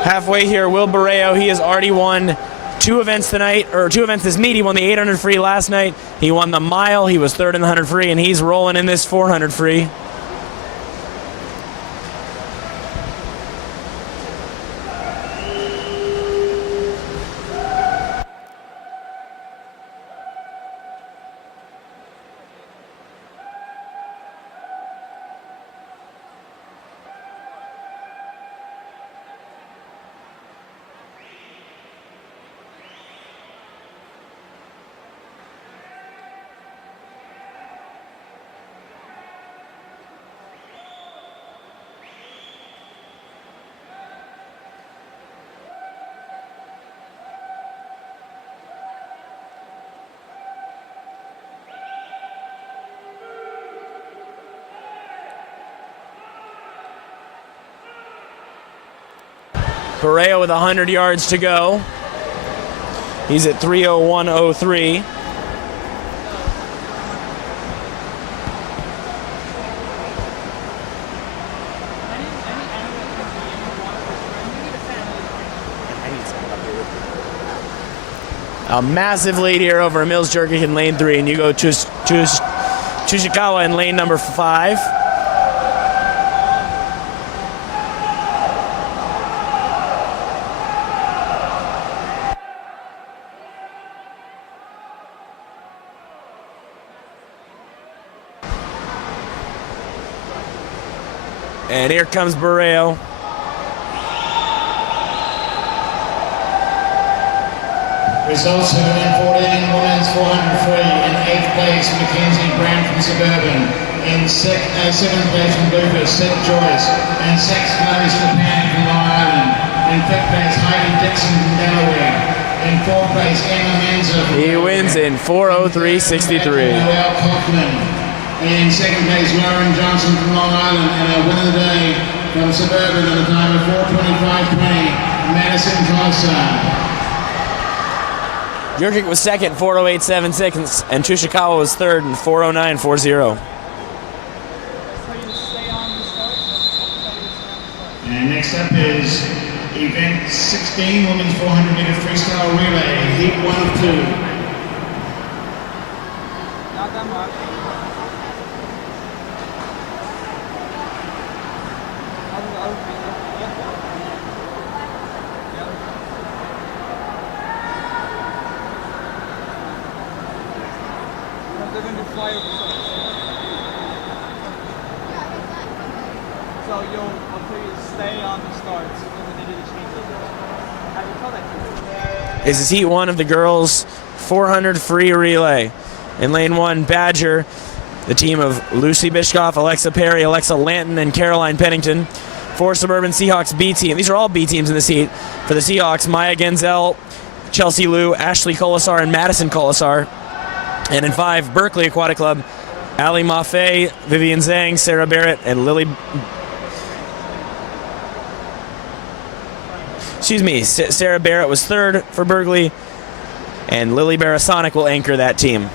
Halfway here, Will Barreo, he has already won 2 events tonight, or 2 events this meet. He won the 800 free last night. He won the mile. He was 3rd in the 100 free, and he's rolling in this 400 free. Barreo with 100 yards to go. He's at 3:01:03. A massive lead here over Emil Jerkic in lane 3, and Hugo Tsukawa in lane number 5. And here comes Barreo. Results for women 14, women's 400 free. In 8th place, Mackenzie Brown from Suburban. In 7th place from Bluefish, Seth Joyce. And 6th place, Japan from Long Island. In 5th place, Heidi Dixon from Delaware. In 4th place, Emma Menzer. He wins in 4:03:63. Noel Kaufman. In 2nd place, Lauren Johnson from Long Island. And our winner of the day from Suburban at a time of 4:25:20, Madison Costa. Jurkic was second, 4:08.76, and Chushikawa was third, in 4:09.40. And next up is event 16, women's 400 meter freestyle relay, heat 1 of 2. Not that much. They're going to fly over first. So I'll tell you to stay on the starts when they do the changeover. How do you tell that? This is heat 1 of the girls' 400 free relay. In lane 1, Badger, the team of Lucy Bishkoff, Alexa Perry, Alexa Lanton, and Caroline Pennington. 4 Suburban Seahawks B team. These are all B teams in this heat. For the Seahawks, Maya Genzel, Chelsea Liu, Ashley Colasar, and Madison Colasar. And in 5, Berkeley Aquatic Club, Ali Maffei, Vivian Zhang, Sarah Barrett, and Lily... Sarah Barrett was third for Berkeley, and Lily Barasonic will anchor that team.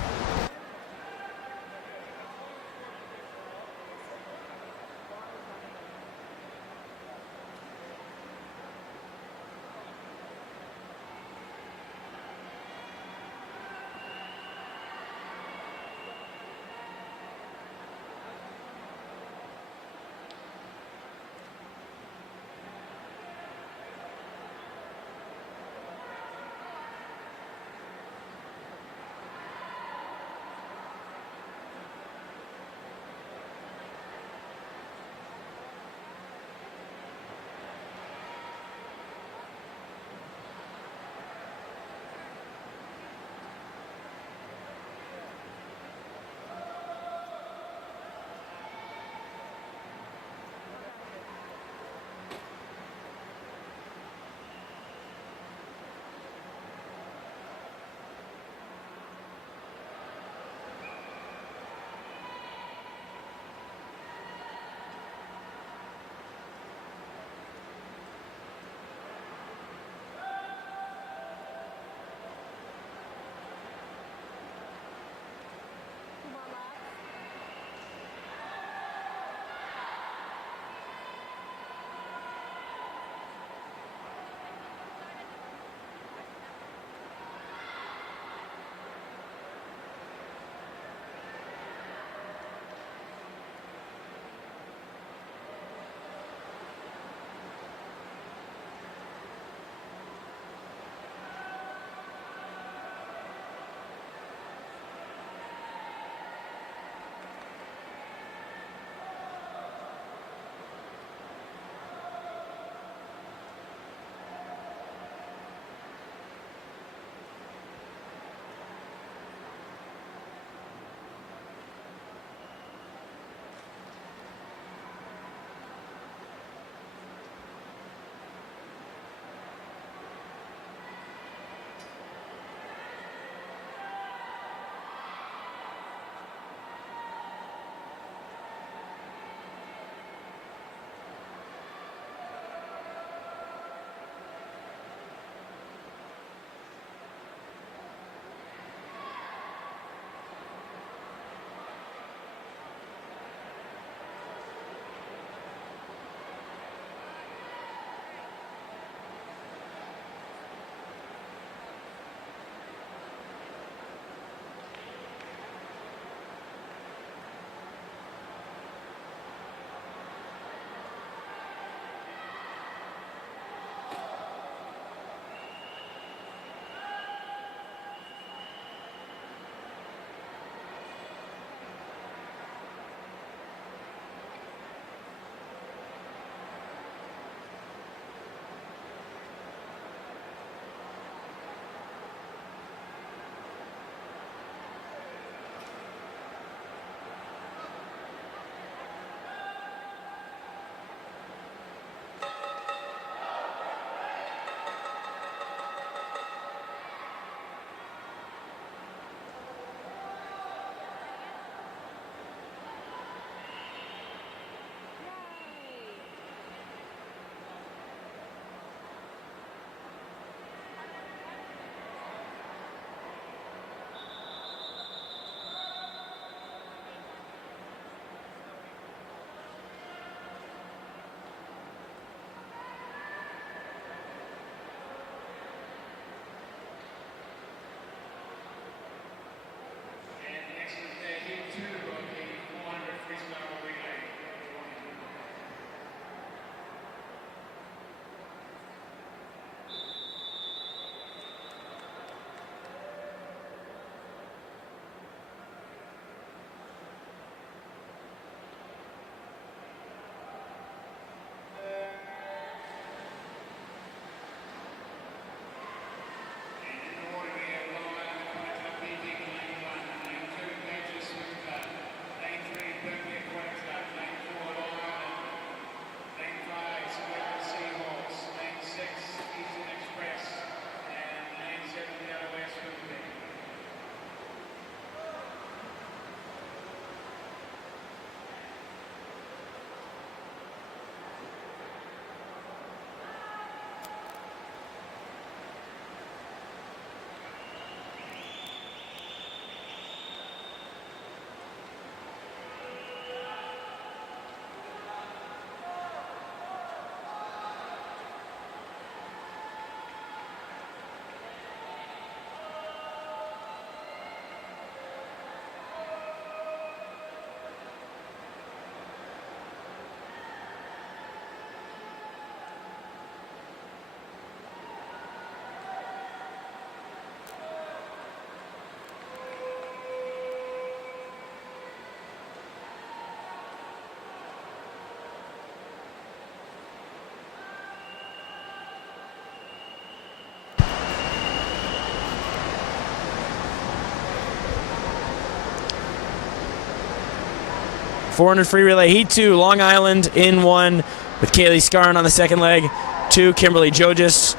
400 free relay, heat 2, Long Island in 1 with Kaylee Scarn on the second leg. 2, Kimberly Jogis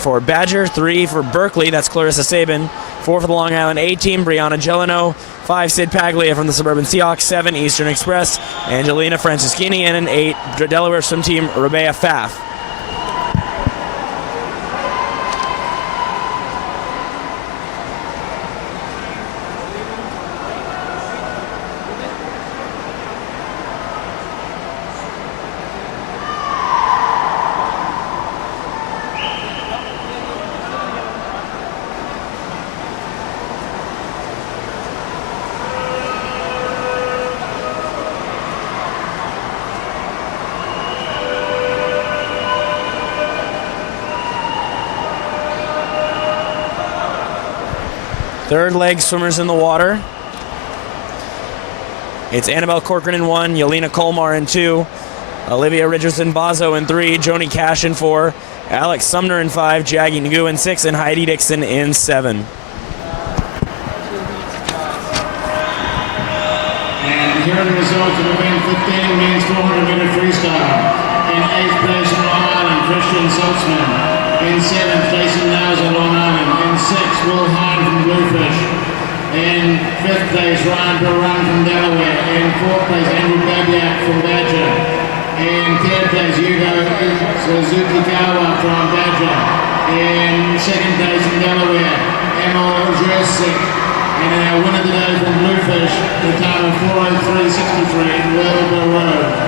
for Badger. 3 for Berkeley, that's Clarissa Sabin. 4 for the Long Island A team, Brianna Gelino. 5, Sid Paglia from the Suburban Seahawks. 7, Eastern Express, Angelina Franceschini. And an 8, Delaware swim team, Rabea Pfaff. Third leg swimmers in the water. It's Annabelle Corcoran in 1, Yelena Colmar in 2, Olivia Richardson Bazo in 3, Joni Cash in 4, Alex Sumner in 5, Jaggy Nagu in 6, and Heidi Dixon in 7. And here are the results of event 15, men's 400-meter freestyle. In 8th place from Long Island, Christian Saltzman. In 7th, Jason Nauser, Long Island. In 6th, Will Hine from Bluefish. In 5th place, Ryan Perrun from Delaware. In 4th place, Andrew Babiak from Badger. In 3rd place, Hugo Suzuki-Kawa from Badger. In 2nd place from Delaware, Emma Jersik. And our winner today from Bluefish, the time of 4:03.63, Will Barrow.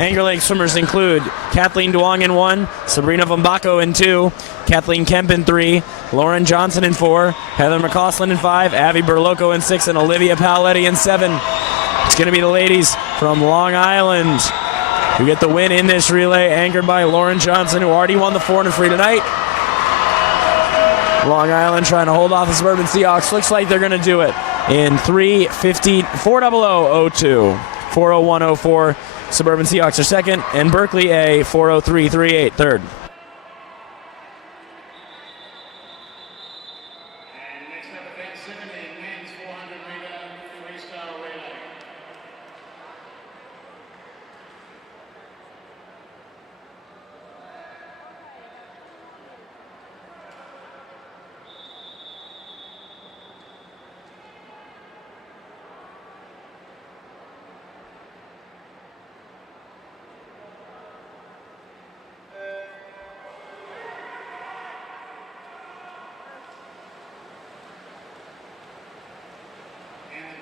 Anchor leg swimmers include Kathleen Duong in 1, Sabrina Vambako in 2, Kathleen Kemp in 3, Lauren Johnson in 4, Heather McCausland in 5, Abby Berloco in 6, and Olivia Paoletti in 7. It's going to be the ladies from Long Island who get the win in this relay, anchored by Lauren Johnson, who already won the 400 free tonight. Long Island trying to hold off the Suburban Seahawks. Looks like they're going to do it in 4:00:02, 4:01:04. Suburban Seahawks are second, and Berkeley A 4:03.38 third. And next up, event 17, men's 400-meter freestyle relay.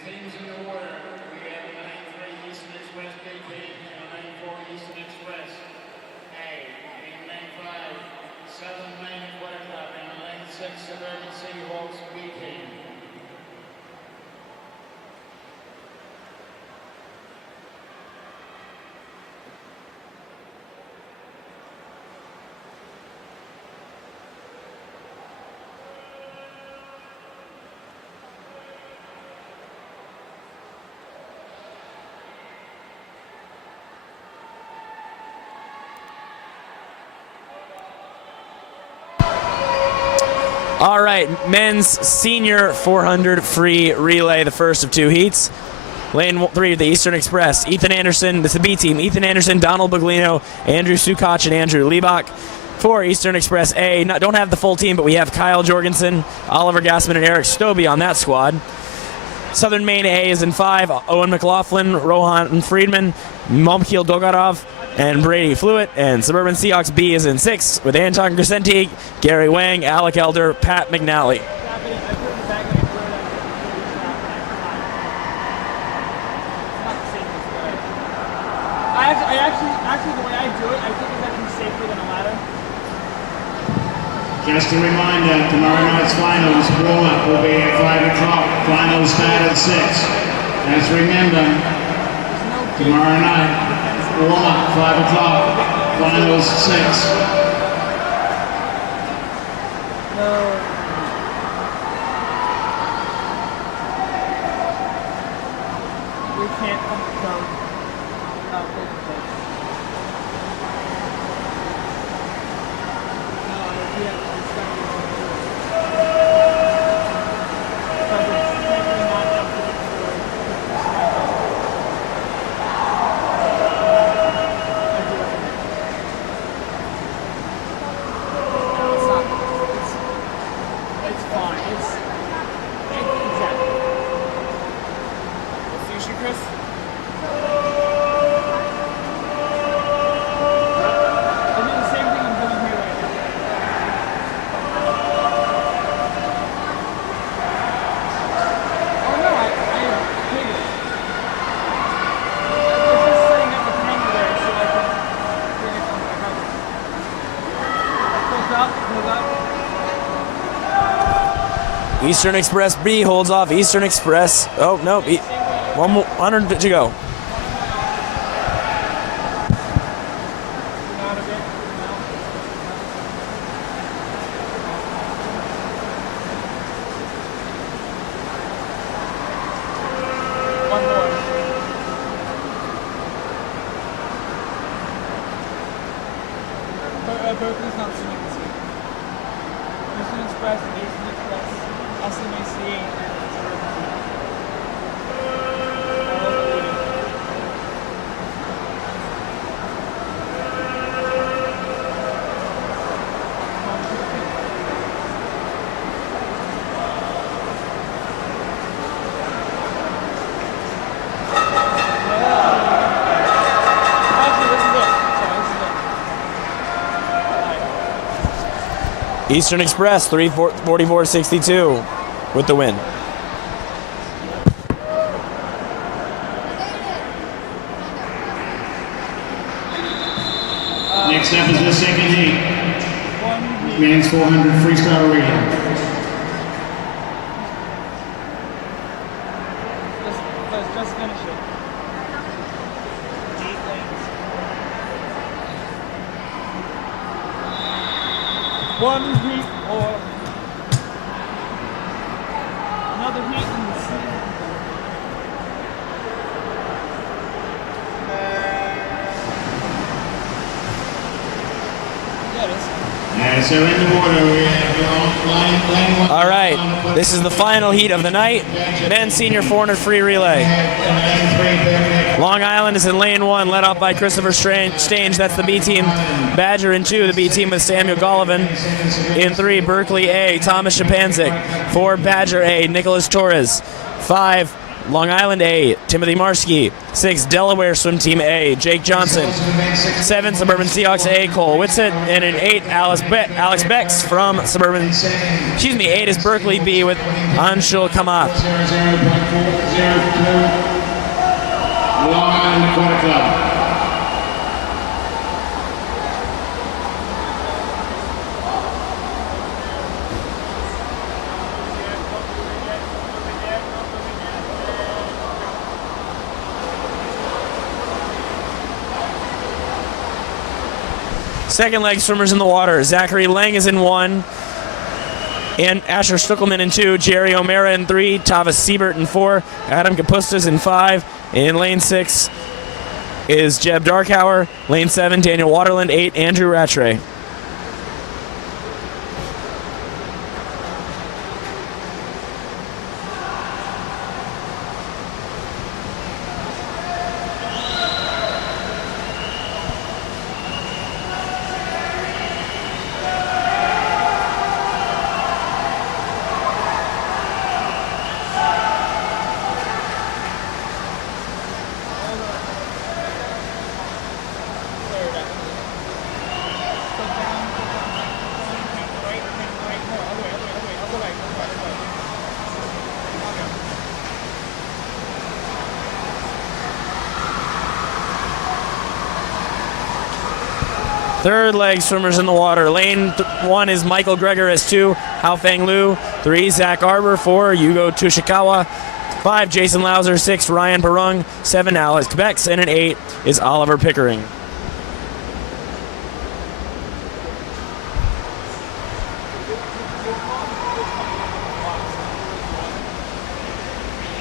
Teams in the order, we have lane 3 Eastern Express BP and lane 4 Eastern Express A. In lane 5, Southern Maine Aquatic Club, and lane 6 Suburban Seahawks BP. All right, men's senior 400 free relay, the first of 2 heats. Lane 3 of the Eastern Express, Ethan Anderson, this is the B team, Ethan Anderson, Donald Buglino, Andrew Sukach, and Andrew Liebach. 4 Eastern Express A, don't have the full team, but we have Kyle Jorgensen, Oliver Gassman, and Eric Stobie on that squad. Southern Maine A is in 5, Owen McLaughlin, Rohan Friedman, Momkil Dogarov, and Brady Fluitt. And Suburban Seahawks B is in 6 with Anton Crescenti, Gary Wang, Alec Elder, Pat McNally. Actually, the way I do it, I think it's actually safer than a ladder. Just a reminder, tomorrow night's finals warm-up will be at 5 o'clock. Finals start at 6. Just remember, tomorrow night, warm-up 5 o'clock. Finals 6. we can't come to code without paper plates. No, we have to respect it. Because it's technically not up to the story. I do recommend it. No, it's not. It's fine. It's exactly. We'll finish you, Chris. I'm doing the same thing I'm doing here right now. Oh no, I hate it. It's just setting up the camera there so I can bring it on back up. Close up. Eastern Express B holds off Eastern Express. Oh, no. 100 to go. Out of it. One more. Berkeley's not swimming this week. Eastern Express, Eastern Express, SMAC, and Suburban. Actually, this is it. Sorry, this is it. Eastern Express 3:44.62 with the win. Next up is the second heat. One Men's 400 freestyle relay. Let's just finish it. 8 lanes. One heat or another heat in the city. Yeah, it is. So in the water we have lane one. All right. This is the final heat of the night. Men's senior 400 free relay. Long Island is in lane 1, led off by Christopher Stange. That's the B team. Badger in 2, the B team with Samuel Gollivan. In 3, Berkeley A, Thomas Shapanzik. 4, Badger A, Nicholas Torres. 5, Long Island A, Timothy Marsky. 6, Delaware Swim Team A, Jake Johnson. 7, Suburban Seahawks A, Cole Whitsett. And in 8, Alex Becks from Suburban. 8 is Berkeley B with Anshul Kamath. 0.402 Long Island Aquatic Club. Second leg swimmers in the water. Zachary Lang is in 1. And Asher Stuckelman in 2. Jerry O'Mara in 3. Tavis Siebert in 4. Adam Kapustas in 5. In lane 6 is Jeb Darkhauer. Lane 7, Daniel Waterland. 8, Andrew Rattray. Third leg swimmers in the water. Lane 1 is Michael Gregoris. 2, Hao Feng Lu. 3, Zach Arbor. 4, Yugo Tushikawa. 5, Jason Lauser. 6, Ryan Perung. 7, Alex Becks. And an 8 is Oliver Pickering.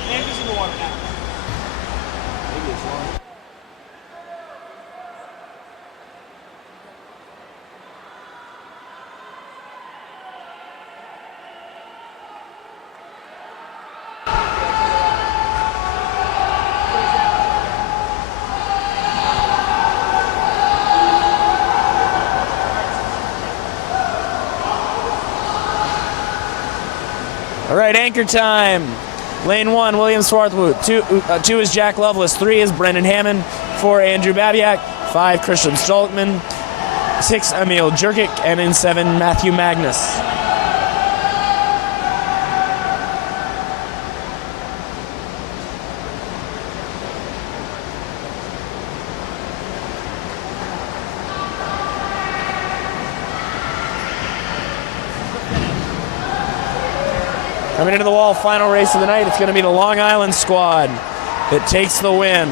Andrew's in the water now. All right, anchor time. Lane 1, William Swarthwood. 2 is Jack Lovelace. 3 is Brendan Hammond. 4, Andrew Babiak. 5, Christian Stolkman. 6, Emil Jurkic. And in 7, Matthew Magnus. Coming into the wall, final race of the night. It's going to be the Long Island squad that takes the win.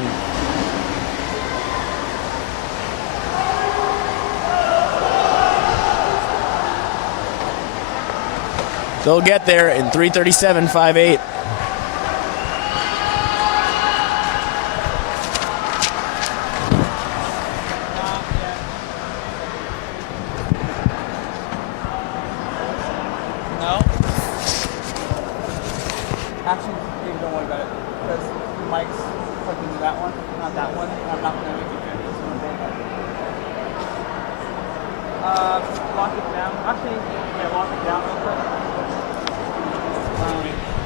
They'll get there in 3:37.58. No? Actually, Dave, don't worry about it. Because Mike's plugged into that one, not that one. And I'm not going to make it good. This one lock it down. Actually, yeah, lock it down real quick.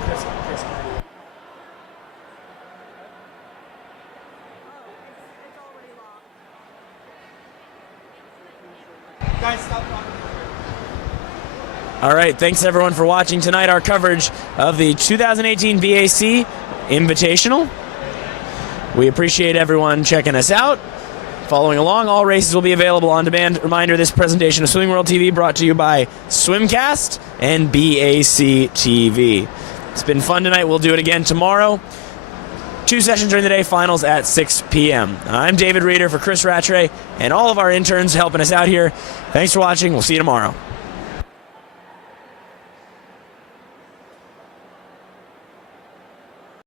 Chris. It's already locked. Guys, stop talking. All right, thanks everyone for watching tonight. Our coverage of the 2018 BAC Invitational. We appreciate everyone checking us out. Following along, all races will be available on demand. Reminder, this presentation of Swimming World TV brought to you by Swimcast and BAC TV. It's been fun tonight. We'll do it again tomorrow. 2 sessions during the day, finals at 6 p.m. I'm David Reeder for Chris Rattray and all of our interns helping us out here. Thanks for watching. We'll see you tomorrow.